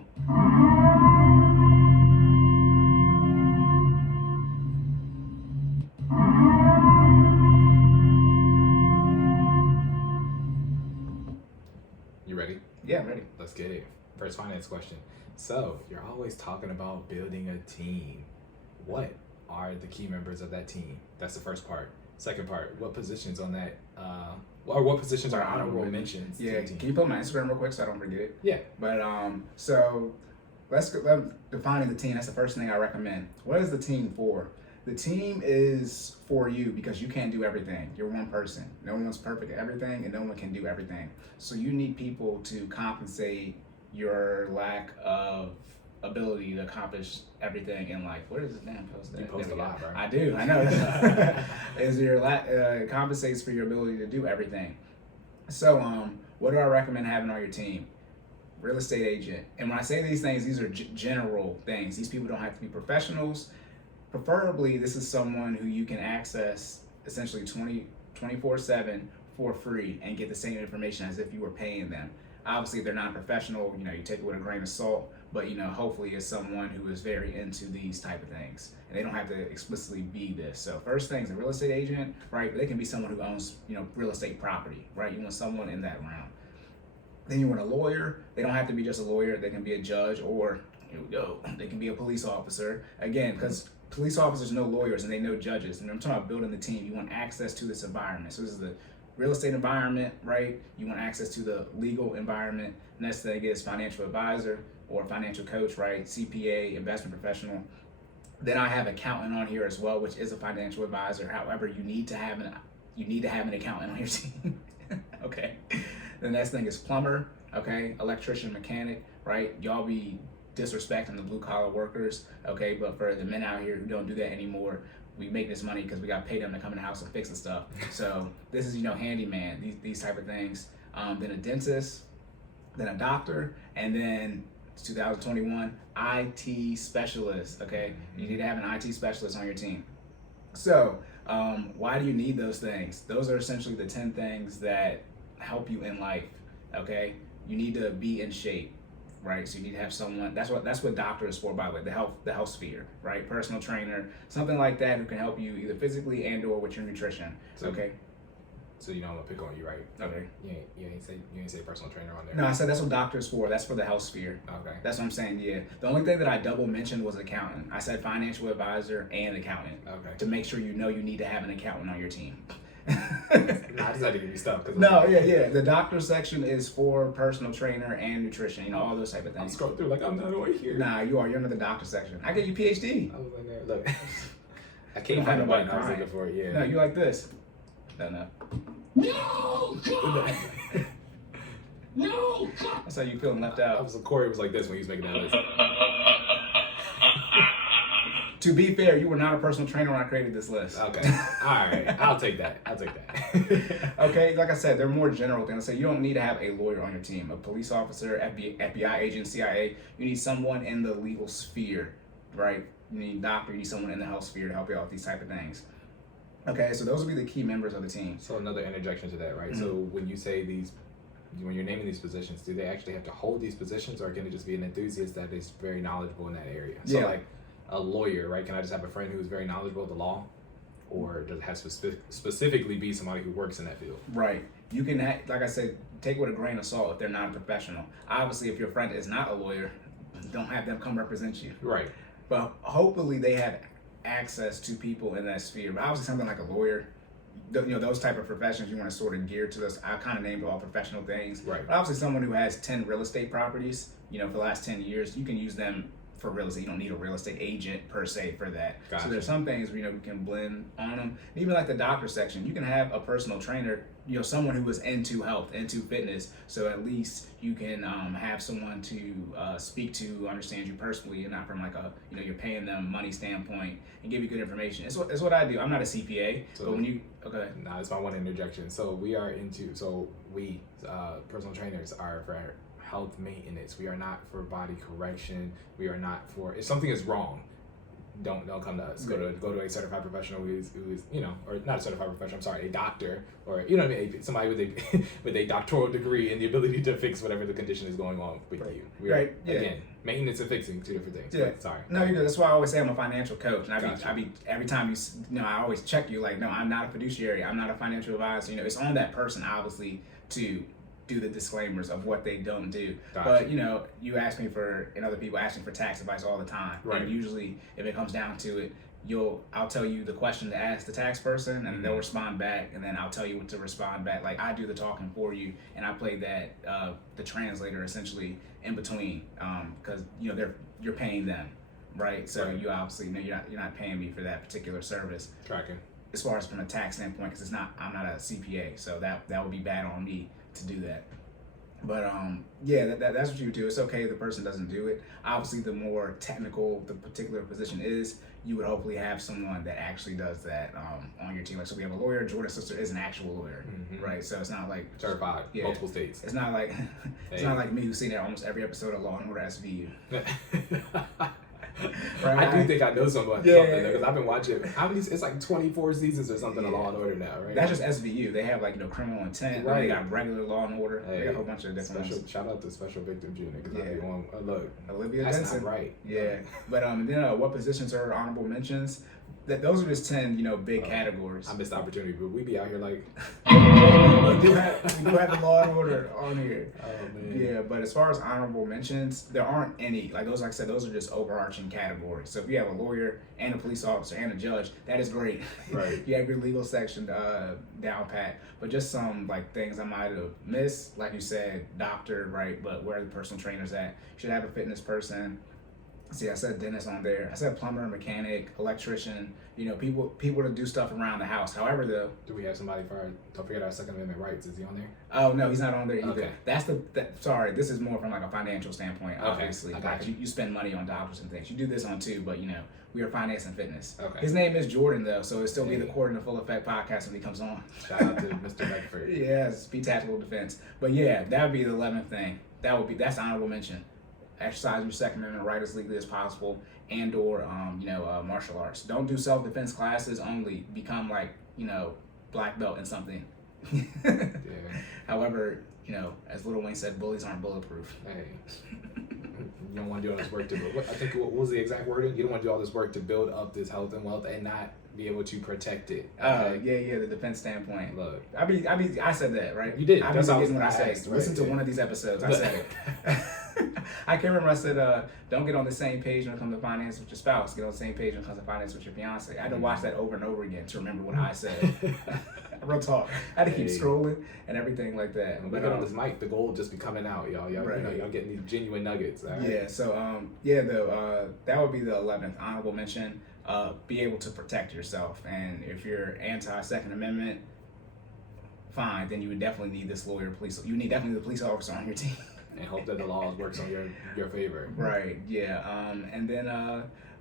You ready? Yeah, I'm ready. Let's get it. First finance question. So, you're always talking about building a team. What are the key members of that team? That's the first part. Second part, what positions on that, or what positions are honorable mentions? Yeah, to the team? can you put my Instagram real quick so I don't forget it? Yeah. But so let's go. Defining the team. That's the first thing I recommend. What is the team for? The team is for you because you can't do everything. You're one person. No one's perfect at everything, and no one can do everything. So you need people to compensate your lack of ability to accomplish everything in life. Where does this damn post at? You post a lot, bro. I do. I know. Is your compensates for your ability to do everything. So what do I recommend having on your team? Real estate agent. And when I say these things, these are general things. These people don't have to be professionals. Preferably, this is someone who you can access essentially 24/7 for free and get the same information as if you were paying them. Obviously, if they're not professional, you take it with a grain of salt, but hopefully it's someone who is very into these type of things. And they don't have to explicitly be this. So first thing is a real estate agent, right? They can be someone who owns, real estate property, right? You want someone in that realm. Then you want a lawyer. They don't have to be just a lawyer. They can be a judge, or here we go, they can be a police officer. Again, because police officers know lawyers and they know judges. And I'm talking about building the team. You want access to this environment. So this is the real estate environment, right? You want access to the legal environment. Next thing is financial advisor or financial coach, right? CPA, investment professional. Then I have accountant on here as well, which is a financial advisor. However, you need to have an accountant on your team. Okay. The next thing is plumber, okay? Electrician, mechanic, right? Y'all be disrespecting the blue collar workers, okay? But for the men out here who don't do that anymore, we make this money because we got to pay them to come in the house and fix the stuff. So this is, handyman, these type of things. Then a dentist, then a doctor, and then it's 2021, IT specialist, okay? You need to have an IT specialist on your team. So why do you need those things? Those are essentially the 10 things that help you in life, okay? You need to be in shape, right? So you need to have someone, that's what doctor is for, by the way, the health sphere, right? Personal trainer, something like that who can help you either physically and or with your nutrition, okay? So I'm gonna pick on you, right? Okay. You ain't say personal trainer on there. No, I said that's what doctor is for. That's for the health sphere. Okay. That's what I'm saying, yeah. The only thing that I double mentioned was accountant. I said financial advisor and accountant. Okay. To make sure you need to have an accountant on your team. I just had to give you stuff. No, yeah. The doctor section is for personal trainer and nutrition, all those type of I'm things. scrolling through like I'm not over here. Nah, you are. You're under the doctor section. I get you PhD. I was in there. Look, I can't find the button. I was looking for it. Yeah. No, you like this. No. No! God! No! God! That's how you feeling left out. Corey was like this when he was making that list. To be fair, you were not a personal trainer when I created this list. Okay. All right. I'll take that. Okay, like I said, they're more general things. So you don't need to have a lawyer on your team, a police officer, FBI agent, CIA. You need someone in the legal sphere, right? You need a doctor, you need someone in the health sphere to help you out with these type of things. Okay, so those will be the key members of the team. So another interjection to that, right? So when you say when you're naming these positions, do they actually have to hold these positions, or can it just be an enthusiast that is very knowledgeable in that area? So Yeah. like a lawyer, right? Can I just have a friend who's very knowledgeable of the law, or does it have to specifically be somebody who works in that field? Right. You can, like I said, take it with a grain of salt if they're not a professional. Obviously, if your friend is not a lawyer, don't have them come represent you. Right. But hopefully they have access to people in that sphere. But obviously something like a lawyer, those type of professions you want to sort of gear to those. I kind of named all professional things. Right. But obviously someone who has 10 real estate properties, for the last 10 years, you can use them for real estate. You don't need a real estate agent per se for that. Gotcha. So there's some things we can blend on them. Even like the doctor section, you can have a personal trainer, someone who is into health, into fitness. So at least you can have someone to speak to, understand you personally, and not from like you're paying them money standpoint, and give you good information. It's what I do. I'm not a CPA, but when you Nah, that's my one interjection. So we personal trainers are for health maintenance. We are not for body correction. We are not for, if something is wrong, don't come to us. Go to a certified professional who is or not a certified professional. I'm sorry, a doctor, or somebody with a doctoral degree and the ability to fix whatever the condition is going on with you. We're, again, maintenance and fixing, two different things. Yeah. But sorry. No, you're good. That's why I always say I'm a financial coach, and Gotcha. I be every time I always check you like, no, I'm not a fiduciary. I'm not a financial advisor. It's on that person obviously to do the disclaimers of what they don't do. Gotcha. But you ask me and other people ask me for tax advice all the time. Right. And usually if it comes down to it, I'll tell you the question to ask the tax person, and they'll respond back, and then I'll tell you what to respond back. Like I do the talking for you, and I play that the translator essentially in between, because you're paying them, right? So Right. you obviously you're not paying me for that particular service. Tracking. As far as from a tax standpoint, because I'm not a CPA, so that would be bad on me to do that. But that's what you do. It's okay if the person doesn't do it. Obviously, the more technical the particular position is, you would hopefully have someone that actually does that on your team. Like, so we have a lawyer. Jordan's sister is an actual lawyer, right? So it's not like Certified, multiple states. It's not like it's not like me who's seen it almost every episode of Law and Order SVU. Right. I do think I know something because I've been watching. It's like 24 seasons or something of Law and Order now, right? That's just SVU. They have criminal intent. Right. They got regular Law and Order. Hey, they got a whole bunch of different ones. Shout out to Special Victims Unit because I be on. Look, Olivia that's Benson. not right. Yeah, but then what positions are honorable mentions? Those are just 10 big categories. I missed the opportunity, but we be out here like. we do have the Law and Order on here. Oh man. Yeah, but as far as honorable mentions, there aren't any. Like I said, those are just overarching categories. So if you have a lawyer and a police officer and a judge, that is great. Right. You have your legal section down pat. But just some things I might have missed, like you said, doctor, right? But where are the personal trainers at? You should have a fitness person. See, I said dentist on there. I said plumber, mechanic, electrician. People to do stuff around the house. However, though, Do we have somebody for don't forget our Second Amendment rights? Is he on there? oh no, he's not on there either. Okay. That's sorry. This is more from a financial standpoint. Okay, Obviously, I got you spend money on doctors and things. You do this on too, but we are finance and fitness. Okay. His name is Jordan though, so it'll still be the Hey. Cordan Full Effect podcast when he comes on. Shout out to Mr. Medford. Yes, be tactical defense. But yeah, that would be the 11th thing. That's honorable mention. Exercise your Second Amendment right as legally as possible, and/or martial arts. Don't do self-defense classes only. Become black belt in something. Yeah. However, as Lil Wayne said, bullies aren't bulletproof. Hey. You don't want to do all this work to build. I think what was the exact wording? You don't want to do all this work to build up this health and wealth and not be able to protect it. Yeah, the defense standpoint. Look, I said that, right? You did. I That's forgetting what I I said. asked, Listen right, to yeah. one of these episodes. I said it. I can't remember. I said, don't get on the same page when it comes to finance with your spouse. Get on the same page when it comes to finance with your fiance. I had to watch that over and over again to remember what I said. Real talk. I had to keep Hey. scrolling and everything like that. But on this mic, the gold just be coming out, y'all. Right. Y'all getting these genuine nuggets. All right? Yeah. So that would be the 11th honorable mention. Be able to protect yourself, and if you're anti-Second Amendment, fine. Then you would definitely need this lawyer, police. You need definitely the police officer on your team. And hope that the law works on your favor. Right. Yeah. And then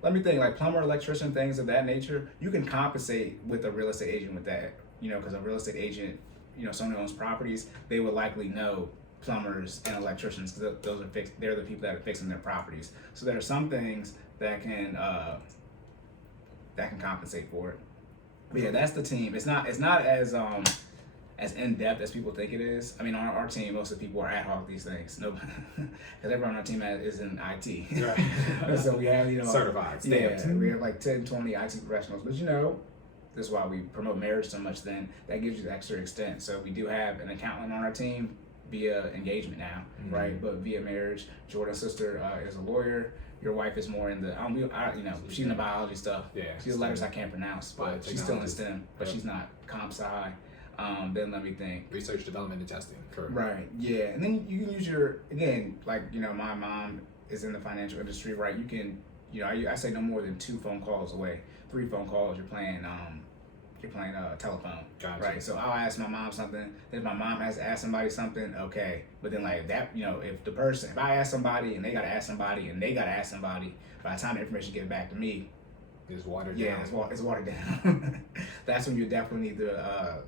let me think, like plumber, electrician, things of that nature, you can compensate with a real estate agent with that. Because a real estate agent, someone who owns properties, they would likely know plumbers and electricians because those are they're the people that are fixing their properties. So there are some things that can compensate for it. But yeah, that's the team. It's not as in depth as people think it is. I mean, on our team, most of the people are ad hoc these things. No, because everyone on our team is in IT. Right. So we have certified. Yeah, Stamped. we have like 10, 20 IT professionals. But that's why we promote marriage so much. Then that gives you the extra extent. So we do have an accountant on our team via engagement now, right? But via marriage, Jordan's sister is a lawyer. Your wife is more in the, she's in the biology stuff. Yeah. She's letters I can't pronounce, but she's still in STEM. But she's not comp sci. Then let me think. Research, development, and testing. Correct. Right. Yeah. And then you can use my mom is in the financial industry, right? You can, I say no more than 2 phone calls away. 3 phone calls, you're playing telephone. Gotcha. Right. So I'll ask my mom something. Then my mom has to ask somebody something. Okay. But then like that, if I ask somebody and they got to ask somebody and they got to ask somebody, by the time the information gets back to me, It's watered yeah, down. it's watered down. That's when you definitely need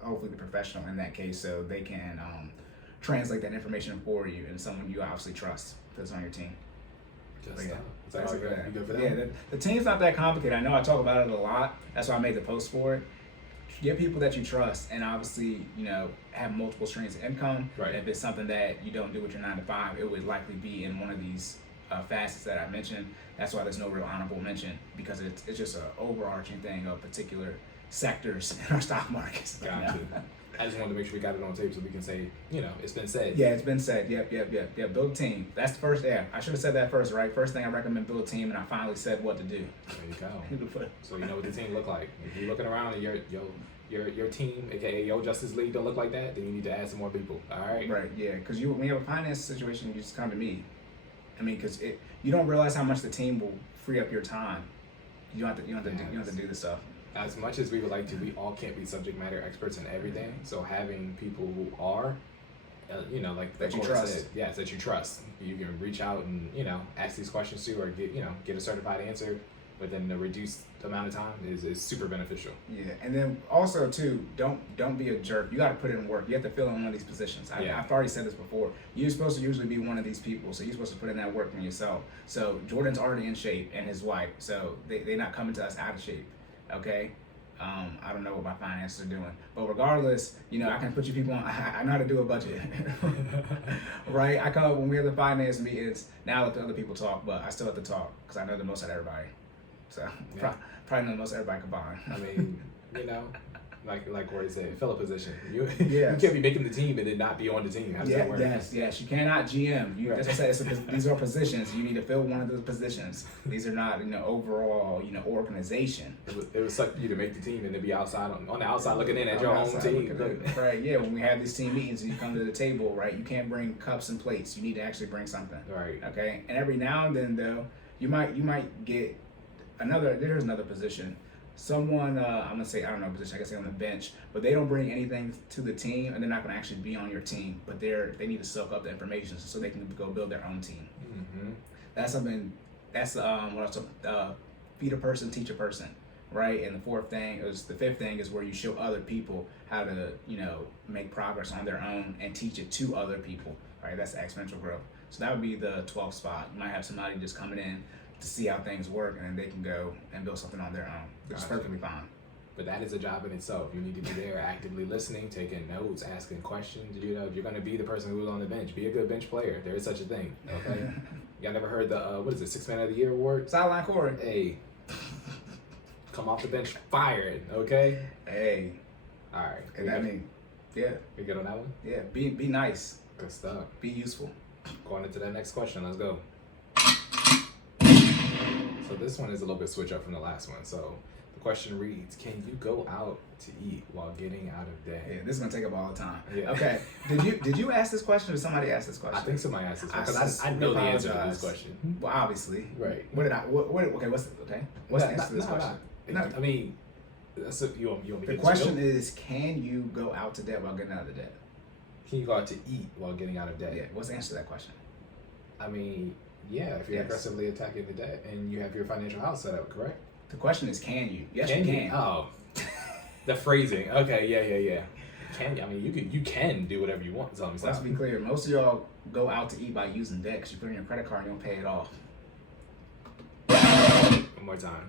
hopefully the professional in that case, so they can translate that information for you and someone you obviously trust that's on your team. Just Yeah, Is that all you got? You good for that? Yeah, the team's not that complicated. I know I talk about it a lot. That's why I made the post for it. Get people that you trust, and obviously, have multiple streams of income. Right. If it's something that you don't do with your 9 to 5, it would likely be in one of these facets that I mentioned. That's why there's no real honorable mention, because it's just an overarching thing of particular sectors in our stock markets. Gotcha. I just wanted to make sure we got it on tape so we can say, it's been said. Yeah, it's been said. Yep. Build a team. That's the first. Yeah, I should have said that first, right? First thing I recommend, build a team, and I finally said what to do. There you go. So you know what the team look like. If you're looking around and your team, aka your Justice League, don't look like that, then you need to add some more people. All right. Right. Yeah, because when you have a finance situation, you just come to me. I mean, because you don't realize how much the team will free up your time. You don't have to do this stuff. As much as we would like to, we all can't be subject matter experts in everything. So having people who are, like That you Corey trust. said, yes, that you trust. You can reach out and ask these questions to, or get a certified answer within a reduced amount of time is super beneficial. Yeah, and then also too, don't be a jerk. You got to put in work. You have to fill in one of these positions. I've already said this before. You're supposed to usually be one of these people, so you're supposed to put in that work for yourself. So Jordan's already in shape, and his wife, so they're not coming to us out of shape. Okay. I don't know what my finances are doing, but regardless, I can put you people on. I know how to do a budget, right? I come up when we have the finance meetings. Now I let the other people talk, but I still have to talk because I know the most out of everybody. So probably know the most everybody combined. I mean, like Corey said, fill a position. You Yes. can't be making the team and then not be on the team. How does that work? Yes. You cannot GM. Right. As I said, these are positions. You need to fill one of those positions. These are not, overall, organization. It would suck for you to make the team and then be outside on the outside looking in at your own team. Right, yeah, when we have these team meetings and you come to the table, right, you can't bring cups and plates. You need to actually bring something. Right. Okay? And every now and then, though, you might get there's another position. Someone, I'm going to say, I don't know, position, I guess they're on the bench, but they don't bring anything to the team, and they're not going to actually be on your team, but they need to soak up the information so they can go build their own team. Mm-hmm. That's something, feed a person, teach a person, right? And the fifth thing is where you show other people how to, make progress on their own and teach it to other people, right? That's exponential growth. So that would be the 12th spot. You might have somebody just coming in to see how things work, and then they can go and build something on their own, which is perfectly fine. But that is a job in itself. You need to be there actively listening, taking notes, asking questions. If you're going to be the person who's on the bench, be a good bench player. There is such a thing, okay? Y'all never heard the, 6 Man of the Year award? Sideline Cory. Hey. Come off the bench fired, okay? Hey. All right. Yeah. We good on that one? Yeah, be nice. Good stuff. Be useful. Going into that next question, let's go. So this one is a little bit switch up from the last one. So the question reads, can you go out to eat while getting out of debt? Yeah, this is gonna take up all the time. Yeah. Okay. Did you ask this question or did somebody ask this question? I think somebody asked this question because I know the answer to this question. Well, obviously. Right. What's the answer to this question? No. I mean, that's you want me to the question is, can you go out to debt while getting out of debt? Can you go out to eat while getting out of debt? Yeah. What's the answer to that question? I mean, Yeah, if you're Yes. aggressively attacking the debt and you have your financial house set up, correct? The question is, can you? Yes, you can. Oh, the phrasing. Okay, yeah. Can you? I mean, you can do whatever you want. So Let's be clear. Most of y'all go out to eat by using debt because you put it in your credit card and you don't pay it off. One more time.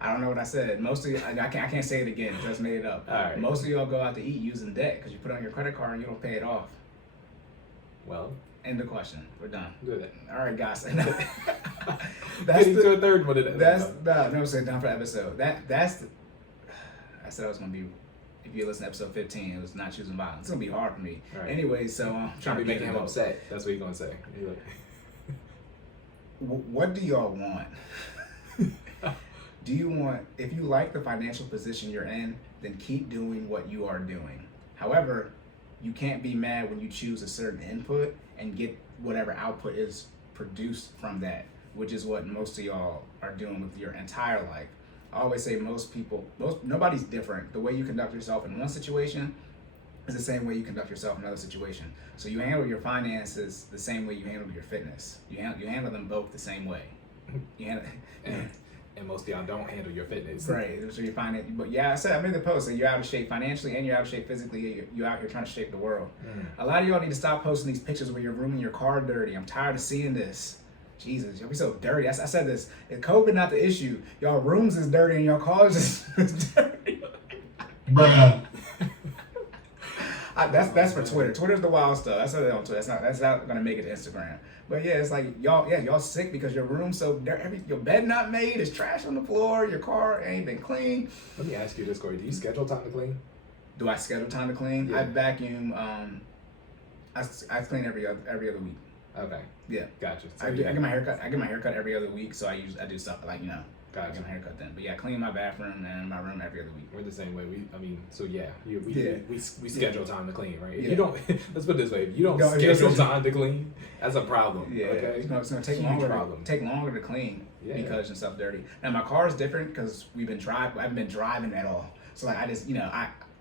I don't know what I said. Most of you, I can't say it again. Just made it up. All right. Most of y'all go out to eat using debt because you put it on your credit card and you don't pay it off. Well, End of question. We're done. good. All right, guys. Getting to a third one of that. That's no, I'm saying done for the episode. That's the. I said I was gonna be. If you listen to episode 15, it was not choosing violence. It's gonna be hard for me. All right. Anyway, so Trying to be making him get upset. That's what you're gonna say. You're like, What do y'all want? Do you want, if you like the financial position you're in, then keep doing what you are doing. However, you can't be mad when you choose a certain input and get whatever output is produced from that, which is what most of y'all are doing with your entire life. I always say nobody's different. The way you conduct yourself in one situation is the same way you conduct yourself in another situation. So you handle your finances the same way you handle your fitness. You handle them both the same way. You handle, and most of y'all don't handle your fitness. right. So you find it, but yeah, I made the post that you're out of shape financially and you're out of shape physically. You're out here trying to shape the world. A lot of y'all need to stop posting these pictures where you're rooming your car dirty. I'm tired of seeing this. Jesus, you'll be so dirty. I said this. If COVID not the issue, y'all rooms is dirty and your cars is dirty. Bruh. That's for Twitter. Twitter's the wild stuff. That's on Twitter. That's not gonna make it to Instagram. But yeah, it's like y'all sick because your room's so dirty. Your bed not made. There's trash on the floor. Your car ain't been clean. Let me ask you this, Corey. Do you schedule time to clean? Do I schedule time to clean? Yeah. I vacuum. I clean every other week. Okay. Yeah. Gotcha. So I yeah. get my haircut. I get my haircut every other week. So I do stuff like I Gotcha. get my haircut then. But yeah, I clean my bathroom and my room every other week. We're the same way. We Yeah. we schedule time to clean, right? If Yeah. you don't, let's put it this way: if you don't No, it schedule doesn't. time to clean, that's a problem. Yeah, Okay. it's gonna take Huge longer. problem. Take longer to clean Yeah. because your stuff's dirty. Now my car is different because I haven't been driving at all. So like I just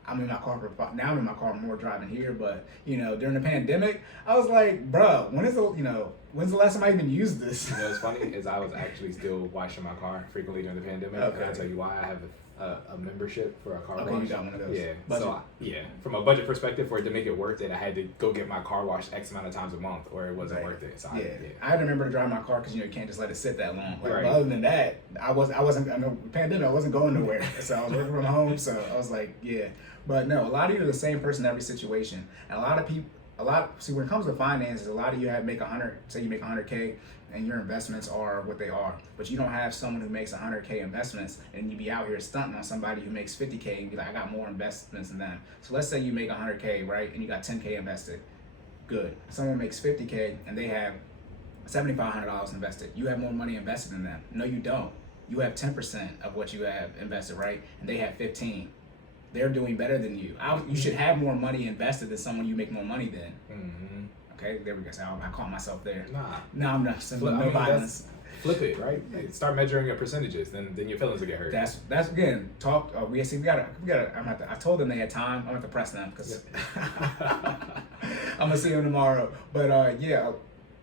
I'm in my car now. I'm in my car more driving here, but during the pandemic, I was like, bruh, when's the last time I even used this? You know what's funny is I was actually still washing my car frequently during the pandemic. Okay. And I'll tell you why. I have a membership for a car Okay, wash. you got one of those. Yeah. Budget. From a budget perspective, for it to make it worth it, I had to go get my car washed X amount of times a month, or it wasn't Right. worth it. So Yeah, I had to remember to drive my car because you can't just let it sit that long. Like, Right. but other than that, I wasn't. I know the pandemic, I wasn't going nowhere, so I was working from home. So I was like, yeah. But no, a lot of you are the same person in every situation, and see when it comes to finances, a lot of you make 100. Say you make 100K, and your investments are what they are, but you don't have someone who makes 100K investments, and you be out here stunting on somebody who makes 50K and be like, I got more investments than them. So let's say you make 100K, right, and you got 10K invested. Good. Someone makes 50K and they have $7,500 invested. You have more money invested than them. No, you don't. You have 10% of what you have invested, right? And they have 15. They're doing better than you. You should have more money invested than someone you make more money than. Mm-hmm. Okay, there we go. So I caught myself there. Nah. No, I'm not. No violence. Flip it, right? Hey, start measuring your percentages, then your feelings will get hurt. That's again talk. We gotta. I told them they had time. I'm gonna have to press them because I'm gonna see them tomorrow. But yeah,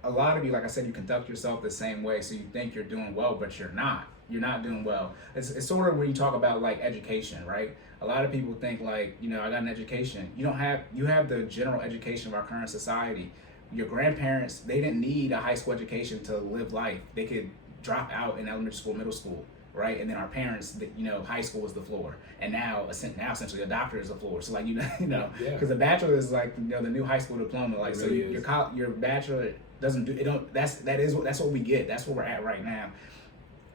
a lot of you, like I said, you conduct yourself the same way. So you think you're doing well, but you're not. You're not doing well. It's sort of when you talk about like education, right? A lot of people think like, I got an education. You have the general education of our current society. Your grandparents, they didn't need a high school education to live life. They could drop out in elementary school, middle school, right? And then our parents, high school was the floor, and now essentially a doctorate is the floor. So like because a bachelor is like the new high school diploma. Like It really your bachelor doesn't do it. Don't that's what we get. That's where we're at right now.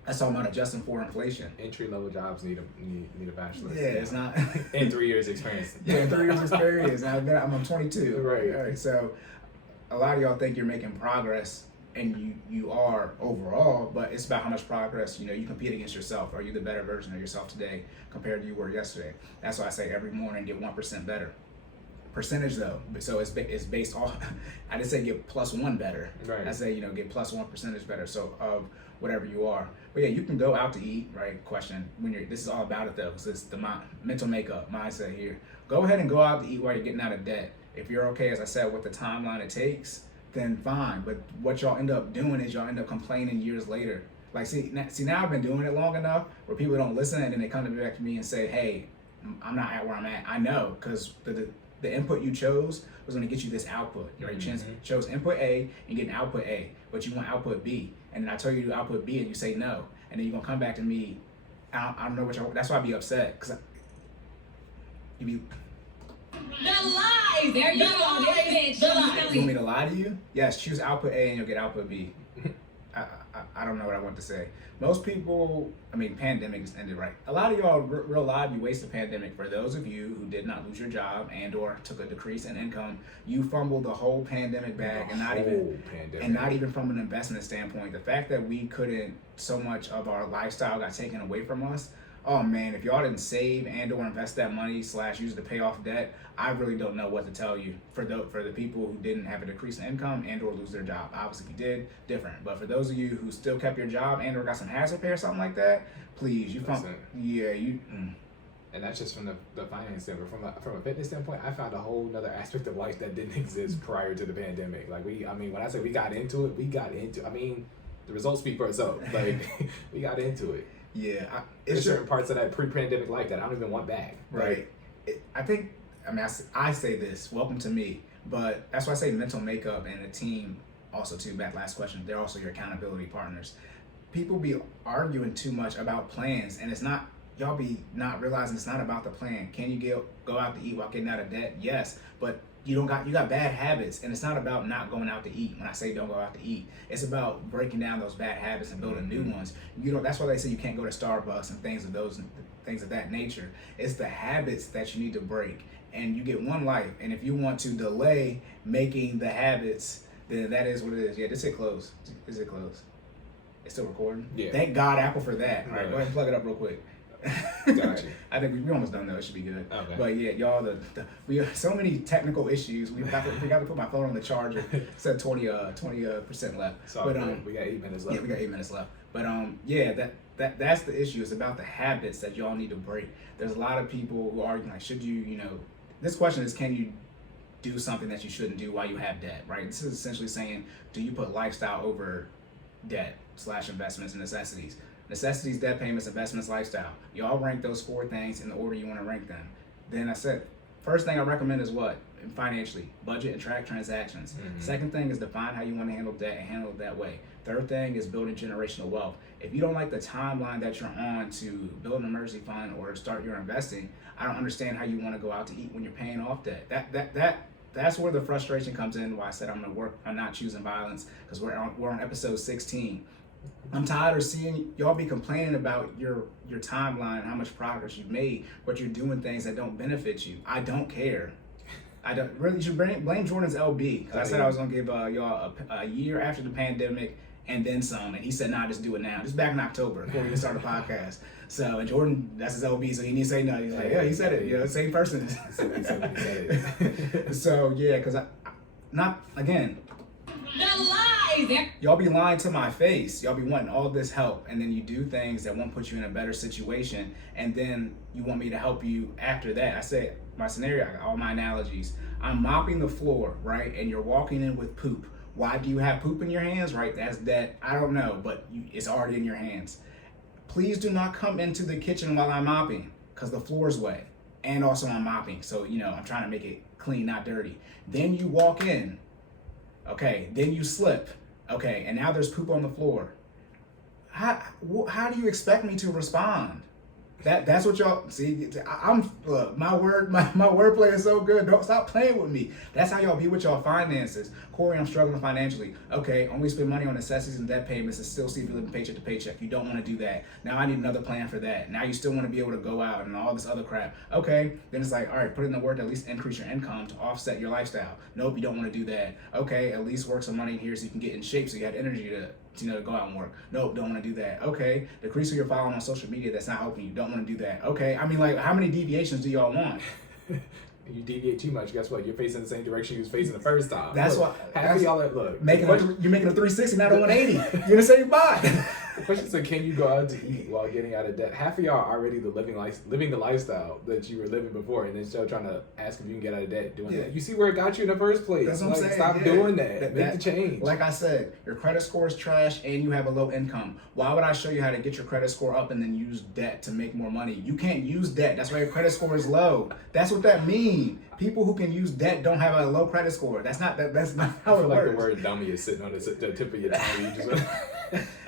That's talking about adjusting for inflation. Entry level jobs need a bachelor's. Yeah, it's not. And 3 years experience. Yeah, 3 years experience. I'm 22. Right. All right. So a lot of y'all think you're making progress, and you are overall, but it's about how much progress. You compete against yourself. Are you the better version of yourself today compared to you were yesterday? That's why I say every morning get 1% better. Percentage though, so it's based off. I didn't say get +1 better. Right. I say get +1 percentage better. So of whatever you are. But yeah, you can go out to eat. Right? Question this is all about it though, because it's the mental makeup mindset here. Go ahead and go out to eat while you're getting out of debt. If you're okay, as I said, with the timeline it takes, then fine. But what y'all end up doing is y'all end up complaining years later. Like, see, now I've been doing it long enough where people don't listen, and then they come back to me and say, hey, I'm not at where I'm at. I know, because the input you chose was going to get you this output. You right? Chose input A and get an output A, but you want output B. And then I tell you to do output B and you say no. And then you're going to come back to me. I don't know what y'all, that's why I be upset. Because you be... The lies! There you go. You want me to lie to you? Yes, choose output A and you'll get output B. I don't know what I want to say. Most people, pandemic just ended, right? A lot of y'all real live, you waste the pandemic. For those of you who did not lose your job and or took a decrease in income, you fumbled the whole pandemic bag, and not even from an investment standpoint. The fact that we couldn't, so much of our lifestyle got taken away from us. Oh man, if y'all didn't save and or invest that money / use it to pay off debt, I really don't know what to tell you. For the people who didn't have a decrease in income and or lose their job. Obviously if you did, different. But for those of you who still kept your job and or got some hazard pay or something like that, please, And that's just from the finance standpoint. From a fitness standpoint, I found a whole other aspect of life that didn't exist prior to the pandemic. Like when I say we got into it, the results speak for itself. Like we got into it. Yeah, there's certain parts of that pre-pandemic life that I don't even want back. Right. I say this, welcome to me, but that's why I say mental makeup and a team also too, back last question, they're also your accountability partners. People be arguing too much about plans, and it's not, y'all be not realizing it's not about the plan. Can you go out to eat while getting out of debt? Yes, but you got bad habits, and it's not about not going out to eat. When I say don't go out to eat, it's about breaking down those bad habits and building new ones. That's why they say you can't go to Starbucks and things of that nature. It's the habits that you need to break, and you get one life. And if you want to delay making the habits, then that is what it is. Yeah, just hit close. Is it close? It's still recording. Yeah. Thank God Apple for that. All right, go ahead and plug it up real quick. Gotcha. I think we almost done though. It should be good. Okay. But yeah, y'all, we have so many technical issues. We got to put my phone on the charger. It said 20% left. So but we got 8 minutes left. Yeah, we got 8 minutes left. But that's the issue. It's about the habits that y'all need to break. There's a lot of people who argue like, should you this question is, can you do something that you shouldn't do while you have debt, right? This is essentially saying, do you put lifestyle over debt / investments and necessities? Necessities, debt payments, investments, lifestyle. Y'all rank those 4 things in the order you want to rank them. Then I said, first thing I recommend is what? Financially, budget and track transactions. Mm-hmm. Second thing is define how you want to handle debt and handle it that way. Third thing is building generational wealth. If you don't like the timeline that you're on to build an emergency fund or start your investing, I don't understand how you want to go out to eat when you're paying off debt. That's where the frustration comes in. Why I said I'm going to work on not choosing violence, because we're on episode 16. I'm tired of seeing y'all be complaining about your timeline and how much progress you've made, but you're doing things that don't benefit you. I don't care. I don't really. You should blame Jordan's LB, because I said I was gonna give y'all a year after the pandemic and then some, and he said, "Nah, just do it now." Just back in October before we even started the podcast. So, and Jordan, that's his LB, so he didn't say nothing. He's like, "Yeah, he said it." Same person. He said it. So yeah, because not again. The lies! Y'all be lying to my face. Y'all be wanting all this help, and then you do things that won't put you in a better situation, and then you want me to help you after that. I said, my scenario, I got all my analogies. I'm mopping the floor, right? And you're walking in with poop. Why do you have poop in your hands, right? That's that. I don't know, but it's already in your hands. Please do not come into the kitchen while I'm mopping, because the floor's wet. And also I'm mopping, so I'm trying to make it clean, not dirty. Then you walk in. Okay, then you slip. Okay, and now there's poop on the floor. How do you expect me to respond? That's what y'all see. Look, my wordplay is so good. Don't stop playing with me. That's how y'all be with y'all finances. Cory, I'm struggling financially. Okay, only spend money on necessities and debt payments and still see if you live paycheck to paycheck. You don't want to do that. Now I need another plan for that. Now you still want to be able to go out and all this other crap. Okay, then it's like, all right, put in the work to at least increase your income to offset your lifestyle. Nope, you don't want to do that. Okay, at least work some money in here so you can get in shape so you have energy to go out and work. Nope, don't want to do that. Okay, decrease who you're following on social media that's not helping you. Don't want to do that. Okay, how many deviations do y'all want? You deviate too much, guess what? You're facing the same direction you was facing the first time. That's look, why. Half of y'all look. You're making a 360, not a 180. You're in the same spot. question said, can you go out to eat while getting out of debt? Half of y'all are already living the lifestyle that you were living before, and then still trying to ask if you can get out of debt doing that. You see where it got you in the first place. That's what I'm saying. Stop doing that. Make the change. Like I said, your credit score is trash and you have a low income. Why would I show you how to get your credit score up and then use debt to make more money? You can't use debt. That's why your credit score is low. That's what that means. People who can use debt don't have a low credit score. That's not how it works. Like the word dummy is sitting on the tip of your tongue. You just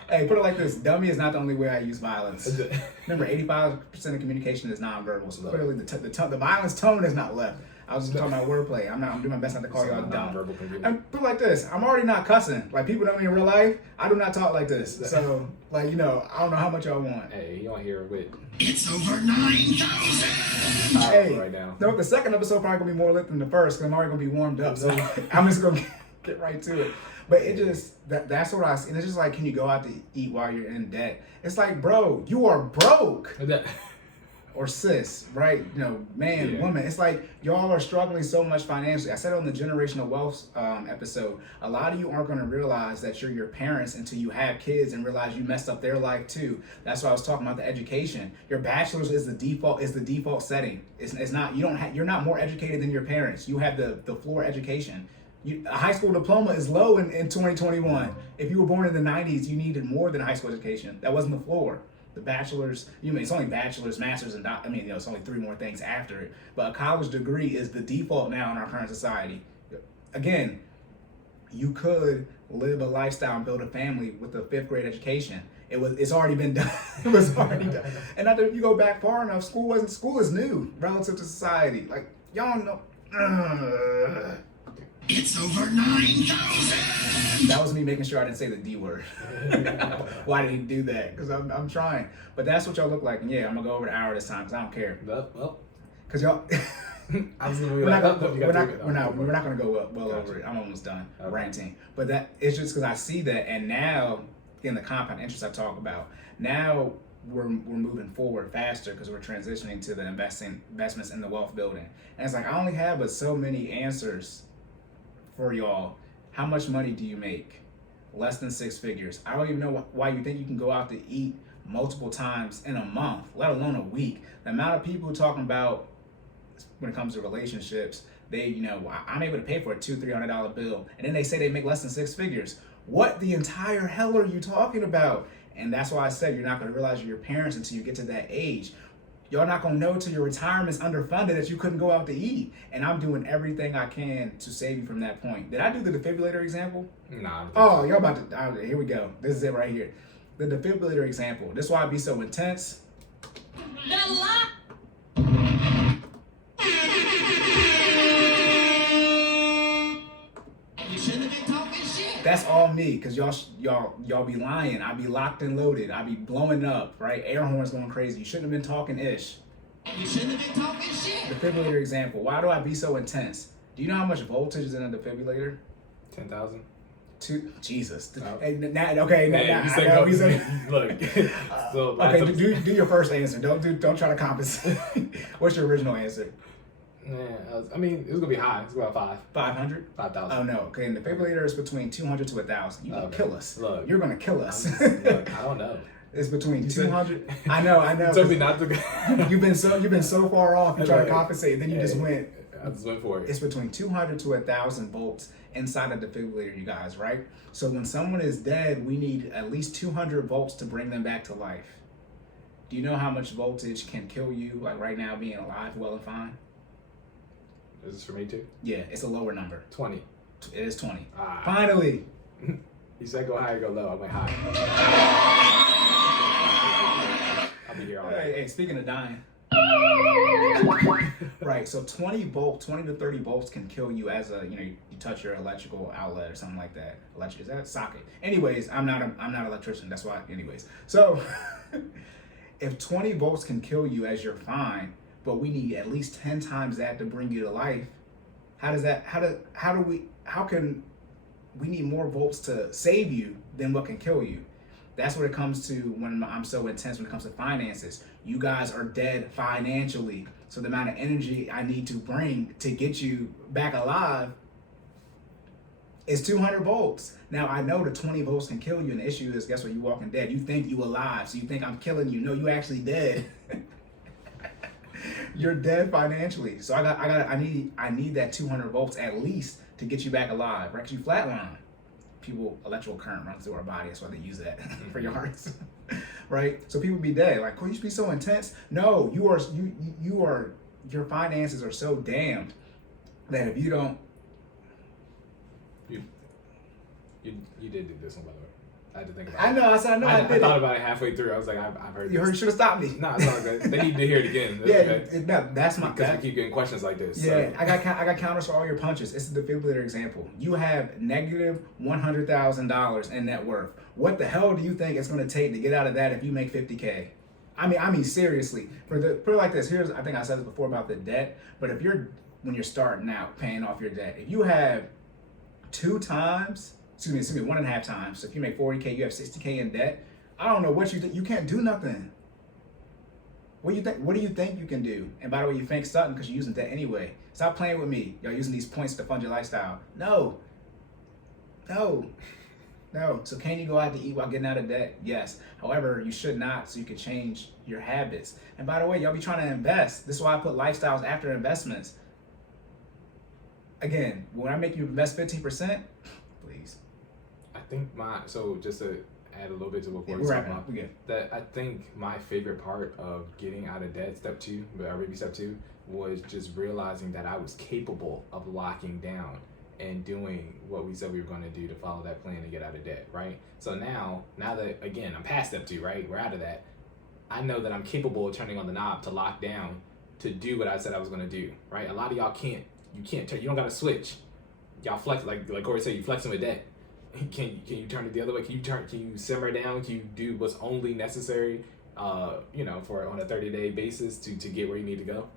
Hey, put it like this: dummy is not the only way I use violence. Remember, 85% of communication is nonverbal. So clearly, the violence tone is not left. I was just talking about wordplay. I'm doing my best not to call y'all dumb. And put it like this: I'm already not cussing. Like people know me in real life. I do not talk like this. So, I don't know how much y'all want. Hey, you don't hear it with. It's over 9,000. Hey, right now. No, the second episode probably gonna be more lit than the first because I'm already gonna be warmed up. So I'm just gonna get right to it. But it just that's what I see. And it's just like, can you go out to eat while you're in debt? It's like, bro, you are broke. Or sis, right? Man, woman. It's like y'all are struggling so much financially. I said on the generational wealth episode, a lot of you aren't going to realize that you're your parents until you have kids and realize you messed up their life too. That's why I was talking about the education. Your bachelor's is the default setting. It's not, you're not more educated than your parents. You have the floor education. A high school diploma is low in 2021. If you were born in the 90s, you needed more than a high school education. That wasn't the floor. The bachelor's, it's only bachelor's, master's, and it's only 3 more things after it. But a college degree is the default now in our current society. Again, you could live a lifestyle and build a family with a 5th grade education. It's already been done. It was already done. And not that if you go back far enough, school is new relative to society. Like y'all know. It's over 9,000. That was me making sure I didn't say the D word. Why did he do that? Because I'm trying. But that's what y'all look like. And yeah, I'm going to go over the hour this time because I don't care. Well. Because y'all... I was gonna be we're like, not going to go well over it. I'm almost done ranting. But it's just because I see that. And now, in the compound interest I talk about, now we're moving forward faster because we're transitioning to the investments in the wealth building. And it's like, I only have but so many answers for y'all. How much money do you make? Less than 6 figures. I don't even know why you think you can go out to eat multiple times in a month, let alone a week. The amount of people talking about when it comes to relationships, I'm able to pay for a $200-$300 bill, and then they say they make less than 6 figures. What the entire hell are you talking about? And that's why I said you're not going to realize you're your parents until you get to that age. Y'all not gonna know till your retirement's underfunded that you couldn't go out to eat. And I'm doing everything I can to save you from that point. Did I do the defibrillator example? Nah. Oh, y'all about to, here we go. This is it right here. The defibrillator example. This is why I be so intense. The lie. You shouldn't have been talking shit. That's all me, because y'all be lying. I be locked and loaded. I be blowing up, right? Air horns going crazy. You shouldn't have been talking ish. You shouldn't have been talking shit. Defibrillator example. Why do I be so intense? Do you know how much voltage is in a defibrillator? 10,000. Jesus. Oh. Hey, Look. So okay, do your first answer. Don't try to compensate. What's your original answer? Yeah, it was gonna be high. It's about 500? 5,000. Oh no. Okay, and the defibrillator is between 200 to 1,000. You gonna kill us. Look, you're gonna kill us. Look, I don't know. It's between 200. I know. You told me not to. You've been so far off. You try to compensate, and then you just went. I just went for it. It's between 200 to 1,000 volts inside a defibrillator, you guys, right? So when someone is dead, we need at least 200 volts to bring them back to life. Do you know how much voltage can kill you, like right now, being alive, well and fine? Is this for me too? Yeah, it's a lower number. 20. It is 20. Ah. Finally. You said go high or go low. I went high. I'll be here all day. Hey, speaking of dying. Right, so 20 to 30 volts can kill you as you touch your electrical outlet or something like that. Is that a socket? Anyways, I'm not an electrician. That's why. Anyways, so if 20 volts can kill you as you're fine, but we need at least 10 times that to bring you to life. How can we need more volts to save you than what can kill you? That's what it comes to when I'm so intense when it comes to finances. You guys are dead financially. So the amount of energy I need to bring to get you back alive It's 200 volts. Now, I know the 20 volts can kill you, and the issue is, guess what? You walking dead. You think you alive, so you think I'm killing you. No, you actually dead. You're dead financially. So I need that 200 volts at least to get you back alive, right? 'Cause you flatline. People, electrical current runs through our body. That's why they use that for your hearts, right? So people be dead. Like, you should be so intense. No, you are. Your finances are so damned that if you don't. You did do this one, by the way. I had to think about I it. know. I said I know. I did I thought it. about it halfway through. I was like, I've heard You this. should have stopped me. No, it's all good. They need to hear it again. That's Yeah, okay. that's my. Because we keep getting questions like this. Yeah, So. I got counters for all your punches. This is the defibrillator example. You have negative $100,000 in net worth. What the hell do you think it's going to take to get out of that if you make 50K? I mean seriously. Put it like this. I think I said this before about the debt. But when you're starting out paying off your debt, if you have 1.5 times. So if you make 40K, you have 60K in debt. I don't know what you think. You can't do nothing. What do you think? What do you think you can do? And by the way, you think something because you're using debt anyway. Stop playing with me. Y'all using these points to fund your lifestyle. No. So can you go out to eat while getting out of debt? Yes. However, you should not, so you can change your habits. And by the way, y'all be trying to invest. This is why I put lifestyles after investments. Again, when I make you invest 15%, please. I think so just to add a little bit to what Corey's We're talking wrapping up. about, We good. that I think my favorite part of getting out of debt, step 2, or maybe step 2, was just realizing that I was capable of locking down and doing what we said we were going to do to follow that plan to get out of debt, right? So now that, again, I'm past step 2, right? We're out of that. I know that I'm capable of turning on the knob to lock down to do what I said I was going to do, right? A lot of y'all can't turn, you don't got to switch. Y'all flex, like Corey said, you flexing with debt. Can you turn it the other way? Can you simmer down? Can you do what's only necessary, for on a 30-day basis to get where you need to go?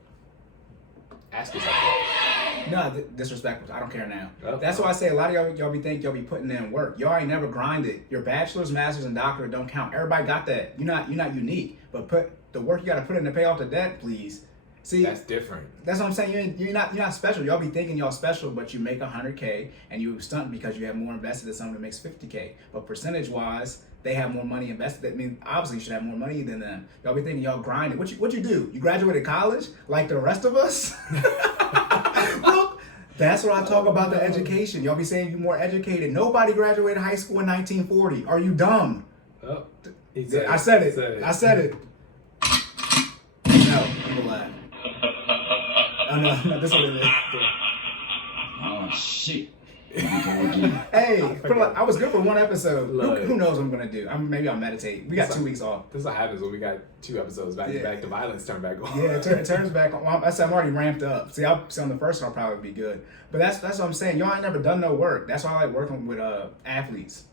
Ask yourself that. No, disrespectful. I don't care now. Oh. That's why I say a lot of y'all be putting in work. Y'all ain't never grinded. Your bachelor's, master's, and doctorate don't count. Everybody got that. You're not unique. But put the work you got to put in to pay off the debt, please. See, That's different. that's what I'm saying. You're not special. Y'all be thinking y'all special, but you make 100K and you stunt because you have more invested than someone that makes 50K. But percentage wise, they have more money invested. That means obviously you should have more money than them. Y'all be thinking y'all grinding. What you do? You graduated college like the rest of us? Look, that's what I talk about the education. Y'all be saying you're more educated. Nobody graduated high school in 1940. Are you dumb? Oh, I said it. I said it. No, I'm laugh. Oh no, this is what it is. Oh, shit. Hey, I was good for one episode. Look. Who knows what I'm gonna do? Maybe I'll meditate. We got 2 weeks off. This is what happens when we got 2 episodes back to Yeah. back. The violence turned back on. Yeah, it turns back on. I said I'm already ramped up. See, on the first one I'll probably be good. But that's what I'm saying. Y'all ain't never done no work. That's why I like working with athletes.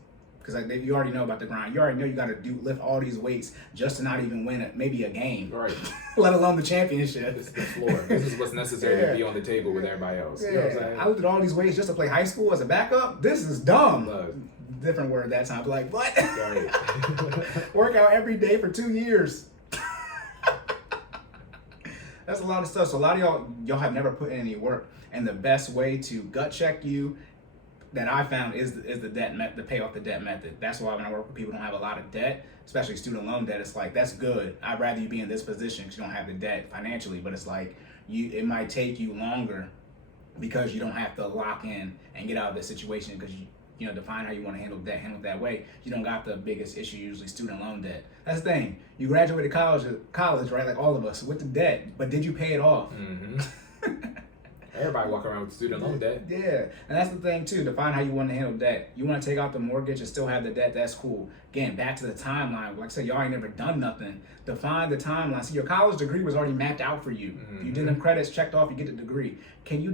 Because you already know about the grind. You already know you got to lift all these weights just to not even win maybe a game, Right. let alone the championship. This is the floor. This is what's necessary to be on the table with everybody else. You know what I'm saying? I lifted all these weights just to play high school as a backup. This is dumb. Look. Different word that time. But like, what? Right. Work out every day for 2 years. That's a lot of stuff. So a lot of y'all have never put in any work. And the best way to gut check you that I found is the debt method, the pay off the debt method. That's why when I work with people who don't have a lot of debt, especially student loan debt, it's like, that's good. I'd rather you be in this position because you don't have the debt financially, but it's like it might take you longer because you don't have to lock in and get out of the situation because you define how you want to handle it that way. You don't got the biggest issue, usually student loan debt. That's the thing. You graduated college, right? Like all of us with the debt, but did you pay it off? Mm-hmm. Everybody walk around with student loan debt. Yeah, and that's the thing too. Define how you want to handle debt. You want to take out the mortgage and still have the debt, that's cool. Again, back to the timeline. Like I said, y'all ain't never done nothing. Define the timeline. See, your college degree was already mapped out for you. Mm-hmm. You did them credits, checked off, you get the degree. Can you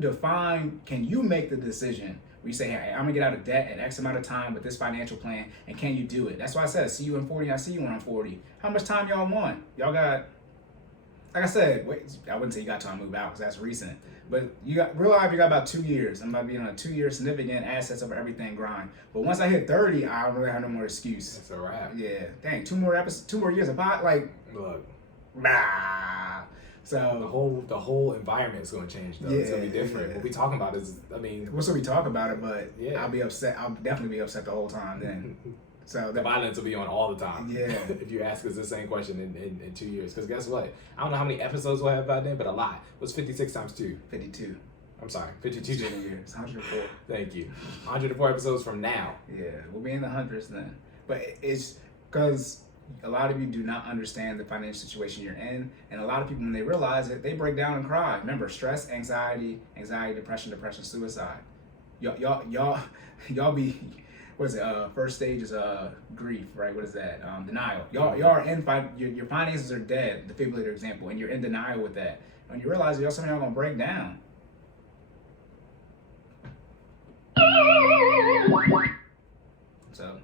make the decision where you say, hey, I'm gonna get out of debt at X amount of time with this financial plan, and can you do it? That's why I said, see you in 40, I see you when I'm 40. How much time y'all want? Y'all got, like I said, I wouldn't say you got time to move out because that's recent. But real life, you got about 2 years. I'm about to be on a 2-year significant assets over everything grind. But once I hit 30, I don't really have no more excuse. That's a wrap. Yeah, dang, 2 more years of pot, like, Look. bah. So the whole environment is going to change though. It's going to be different. Yeah. What we talking about is, I mean, we'll still be talking about it, but Yeah. I'll be upset. I'll definitely be upset the whole time then. So the violence will be on all the time. Yeah. If you ask us the same question in 2 years, because guess what? I don't know how many episodes we'll have by then, but a lot. What's 56 times 2? 52. I'm sorry, 52. It's 104. Thank you. 104 episodes from now. Yeah, we'll be in the hundreds then. But it's because a lot of you do not understand the financial situation you're in, and a lot of people, when they realize it, they break down and cry. Remember, stress, anxiety, depression, suicide. Y'all be, what is it? First stage is grief, right? What is that? Denial. Y'all are in your finances are dead. Defibrillator example, and you're in denial with that. When you realize some of y'all gonna break down. So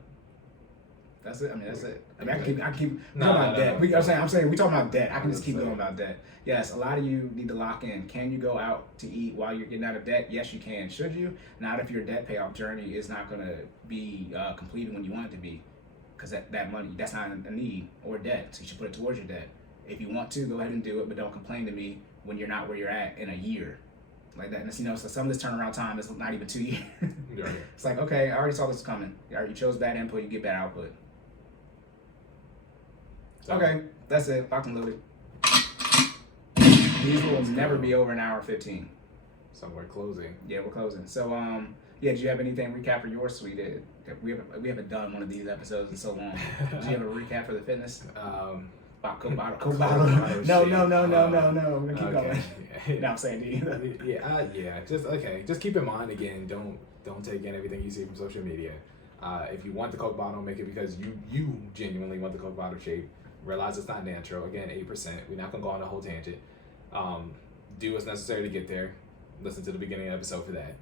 that's it. I mean, that's it. I mean, I keep talking about debt. I'm saying we talking about debt. I can just keep going about debt. Yes, a lot of you need to lock in. Can you go out to eat while you're getting out of debt? Yes, you can. Should you? Not if your debt payoff journey is not going to be completed when you want it to be, because that money, that's not a need or debt. So you should put it towards your debt. If you want to, go ahead and do it, but don't complain to me when you're not where you're at in a year. Like that, and so some of this turnaround time is not even 2 years. Yeah. It's like, okay, I already saw this coming. You chose bad input, you get bad output. So, Okay, that's it. Locked and loaded. These will never be over an hour 15. So we're closing. Yeah, we're closing. So, yeah, do you have anything recap for yours, sweet? We haven't done one of these episodes in so long. Do you have a recap for the fitness? Coke bottle. No. We're gonna keep going. No, I'm saying, do you? Yeah. Just keep in mind again. Don't take in everything you see from social media. If you want the Coke bottle, make it because you genuinely want the Coke bottle shape. Realize it's not natural. Again, 8%. We're not gonna go on a whole tangent. Do what's necessary to get there. Listen to the beginning of the episode for that.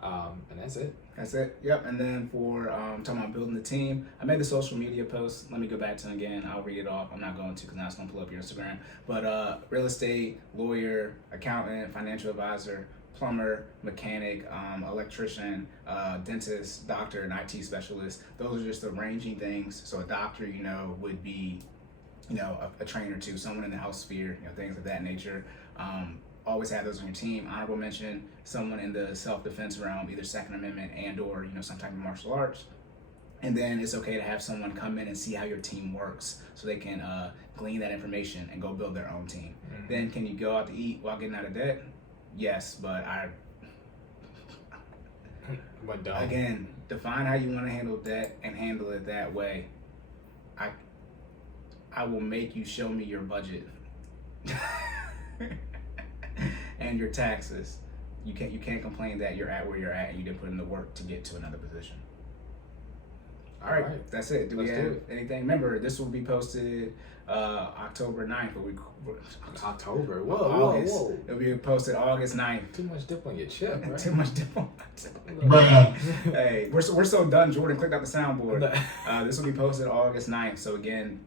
And that's it. That's it. Yep. And then for talking about building the team, I made the social media post. Let me go back to it again. I'll read it off. I'm not going to because now it's going to pull up your Instagram. But real estate, lawyer, accountant, financial advisor, plumber, mechanic, electrician, dentist, doctor, and IT specialist. Those are just the ranging things. So a doctor, would be, a trainer too, someone in the health sphere, things of that nature. Always have those on your team. Honorable mention, someone in the self-defense realm, either Second Amendment and or some type of martial arts. And then it's okay to have someone come in and see how your team works so they can glean that information and go build their own team. Mm-hmm. Then can you go out to eat while getting out of debt? Yes, but again, define how you want to handle debt and handle it that way. I will make you show me your budget. And your taxes. You can't complain that you're at where you're at and you didn't put in the work to get to another position. All right, that's it. Do we have anything? Remember, this will be posted October 9th. October? August. Whoa. It'll be posted August 9th. Too much dip on your chip, right? Too much dip on my chip. Hey, we're so done. Jordan clicked out the soundboard. This will be posted August 9th. So again,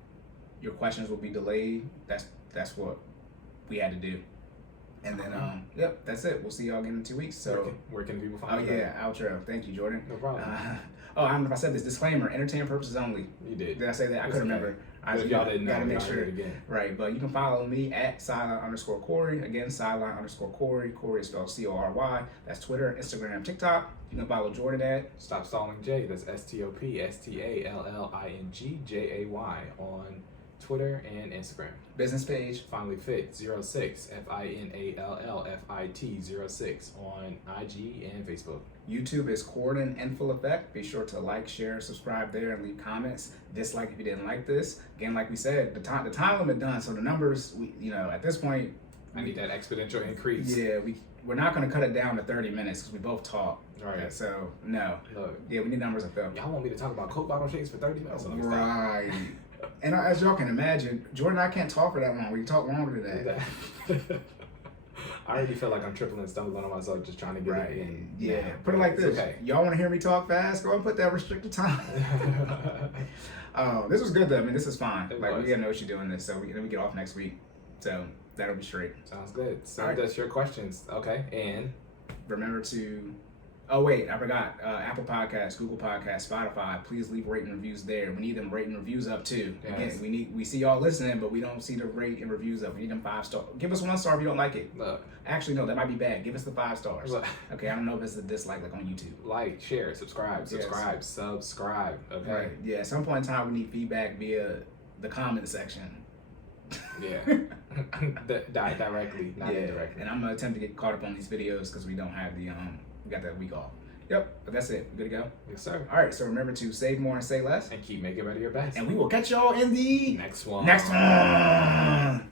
your questions will be delayed. That's what we had to do. And then, yep, that's it. We'll see y'all again in 2 weeks. So, where can people find you? Oh, yeah, outro. Thank you, Jordan. No problem. I don't know if I said this. Disclaimer, entertainment purposes only. You did. Did I say that? I couldn't remember. If y'all didn't know, gotta make sure. it again. Right, but you can follow me at _Cory. Again, _Cory. Cory is spelled Cory. That's Twitter, Instagram, TikTok. You can follow Jordan at Stop Stalling J. That's StopStallingJay on Twitter and Instagram. Business page FinallyFit 06 FINALLFIT 06 on IG and Facebook. YouTube is Cordan in full effect. Be sure to like, share, subscribe there, and leave comments. Dislike if you didn't like this. Again, like we said, the time limit done. So the numbers, at this point, I need that exponential increase. Yeah, we're not going to cut it down to 30 minutes because we both talk. All right. So no. Look, we need numbers of film. Y'all want me to talk about Coke bottle shakes for 30 minutes? Right. And as y'all can imagine, Jordan and I can't talk for that long. We talk longer than that. I already feel like I'm tripling and stumbling on myself just trying to get it in. Yeah. Put it like this. Okay. Y'all want to hear me talk fast? Go ahead and put that restricted time. This was good though. I mean, this is fine. We got no issue doing this. So we get off next week. So that'll be straight. Sounds good. Send us your questions. Okay. And remember to Oh wait, I forgot. Apple Podcasts, Google Podcasts, Spotify. Please leave rating reviews there. We need them rating reviews up too. Yes. Again, we see y'all listening, but we don't see the rate and reviews up. We need them 5 stars. Give us 1 star if you don't like it. Look, Actually, no, that might be bad. Give us the 5 stars. Look. Okay, I don't know if it's a dislike like on YouTube. like, share, subscribe. Yes. Okay. Right. Yeah. At some point in time, we need feedback via the comment section. Yeah. Directly, not indirectly. And I'm gonna attempt to get caught up on these videos because we don't have the we got that week off. Yep, but that's it. Good to go. Yes, sir. All right, so remember to save more and say less, And keep making better your best. and we will catch y'all in the Next one. next one.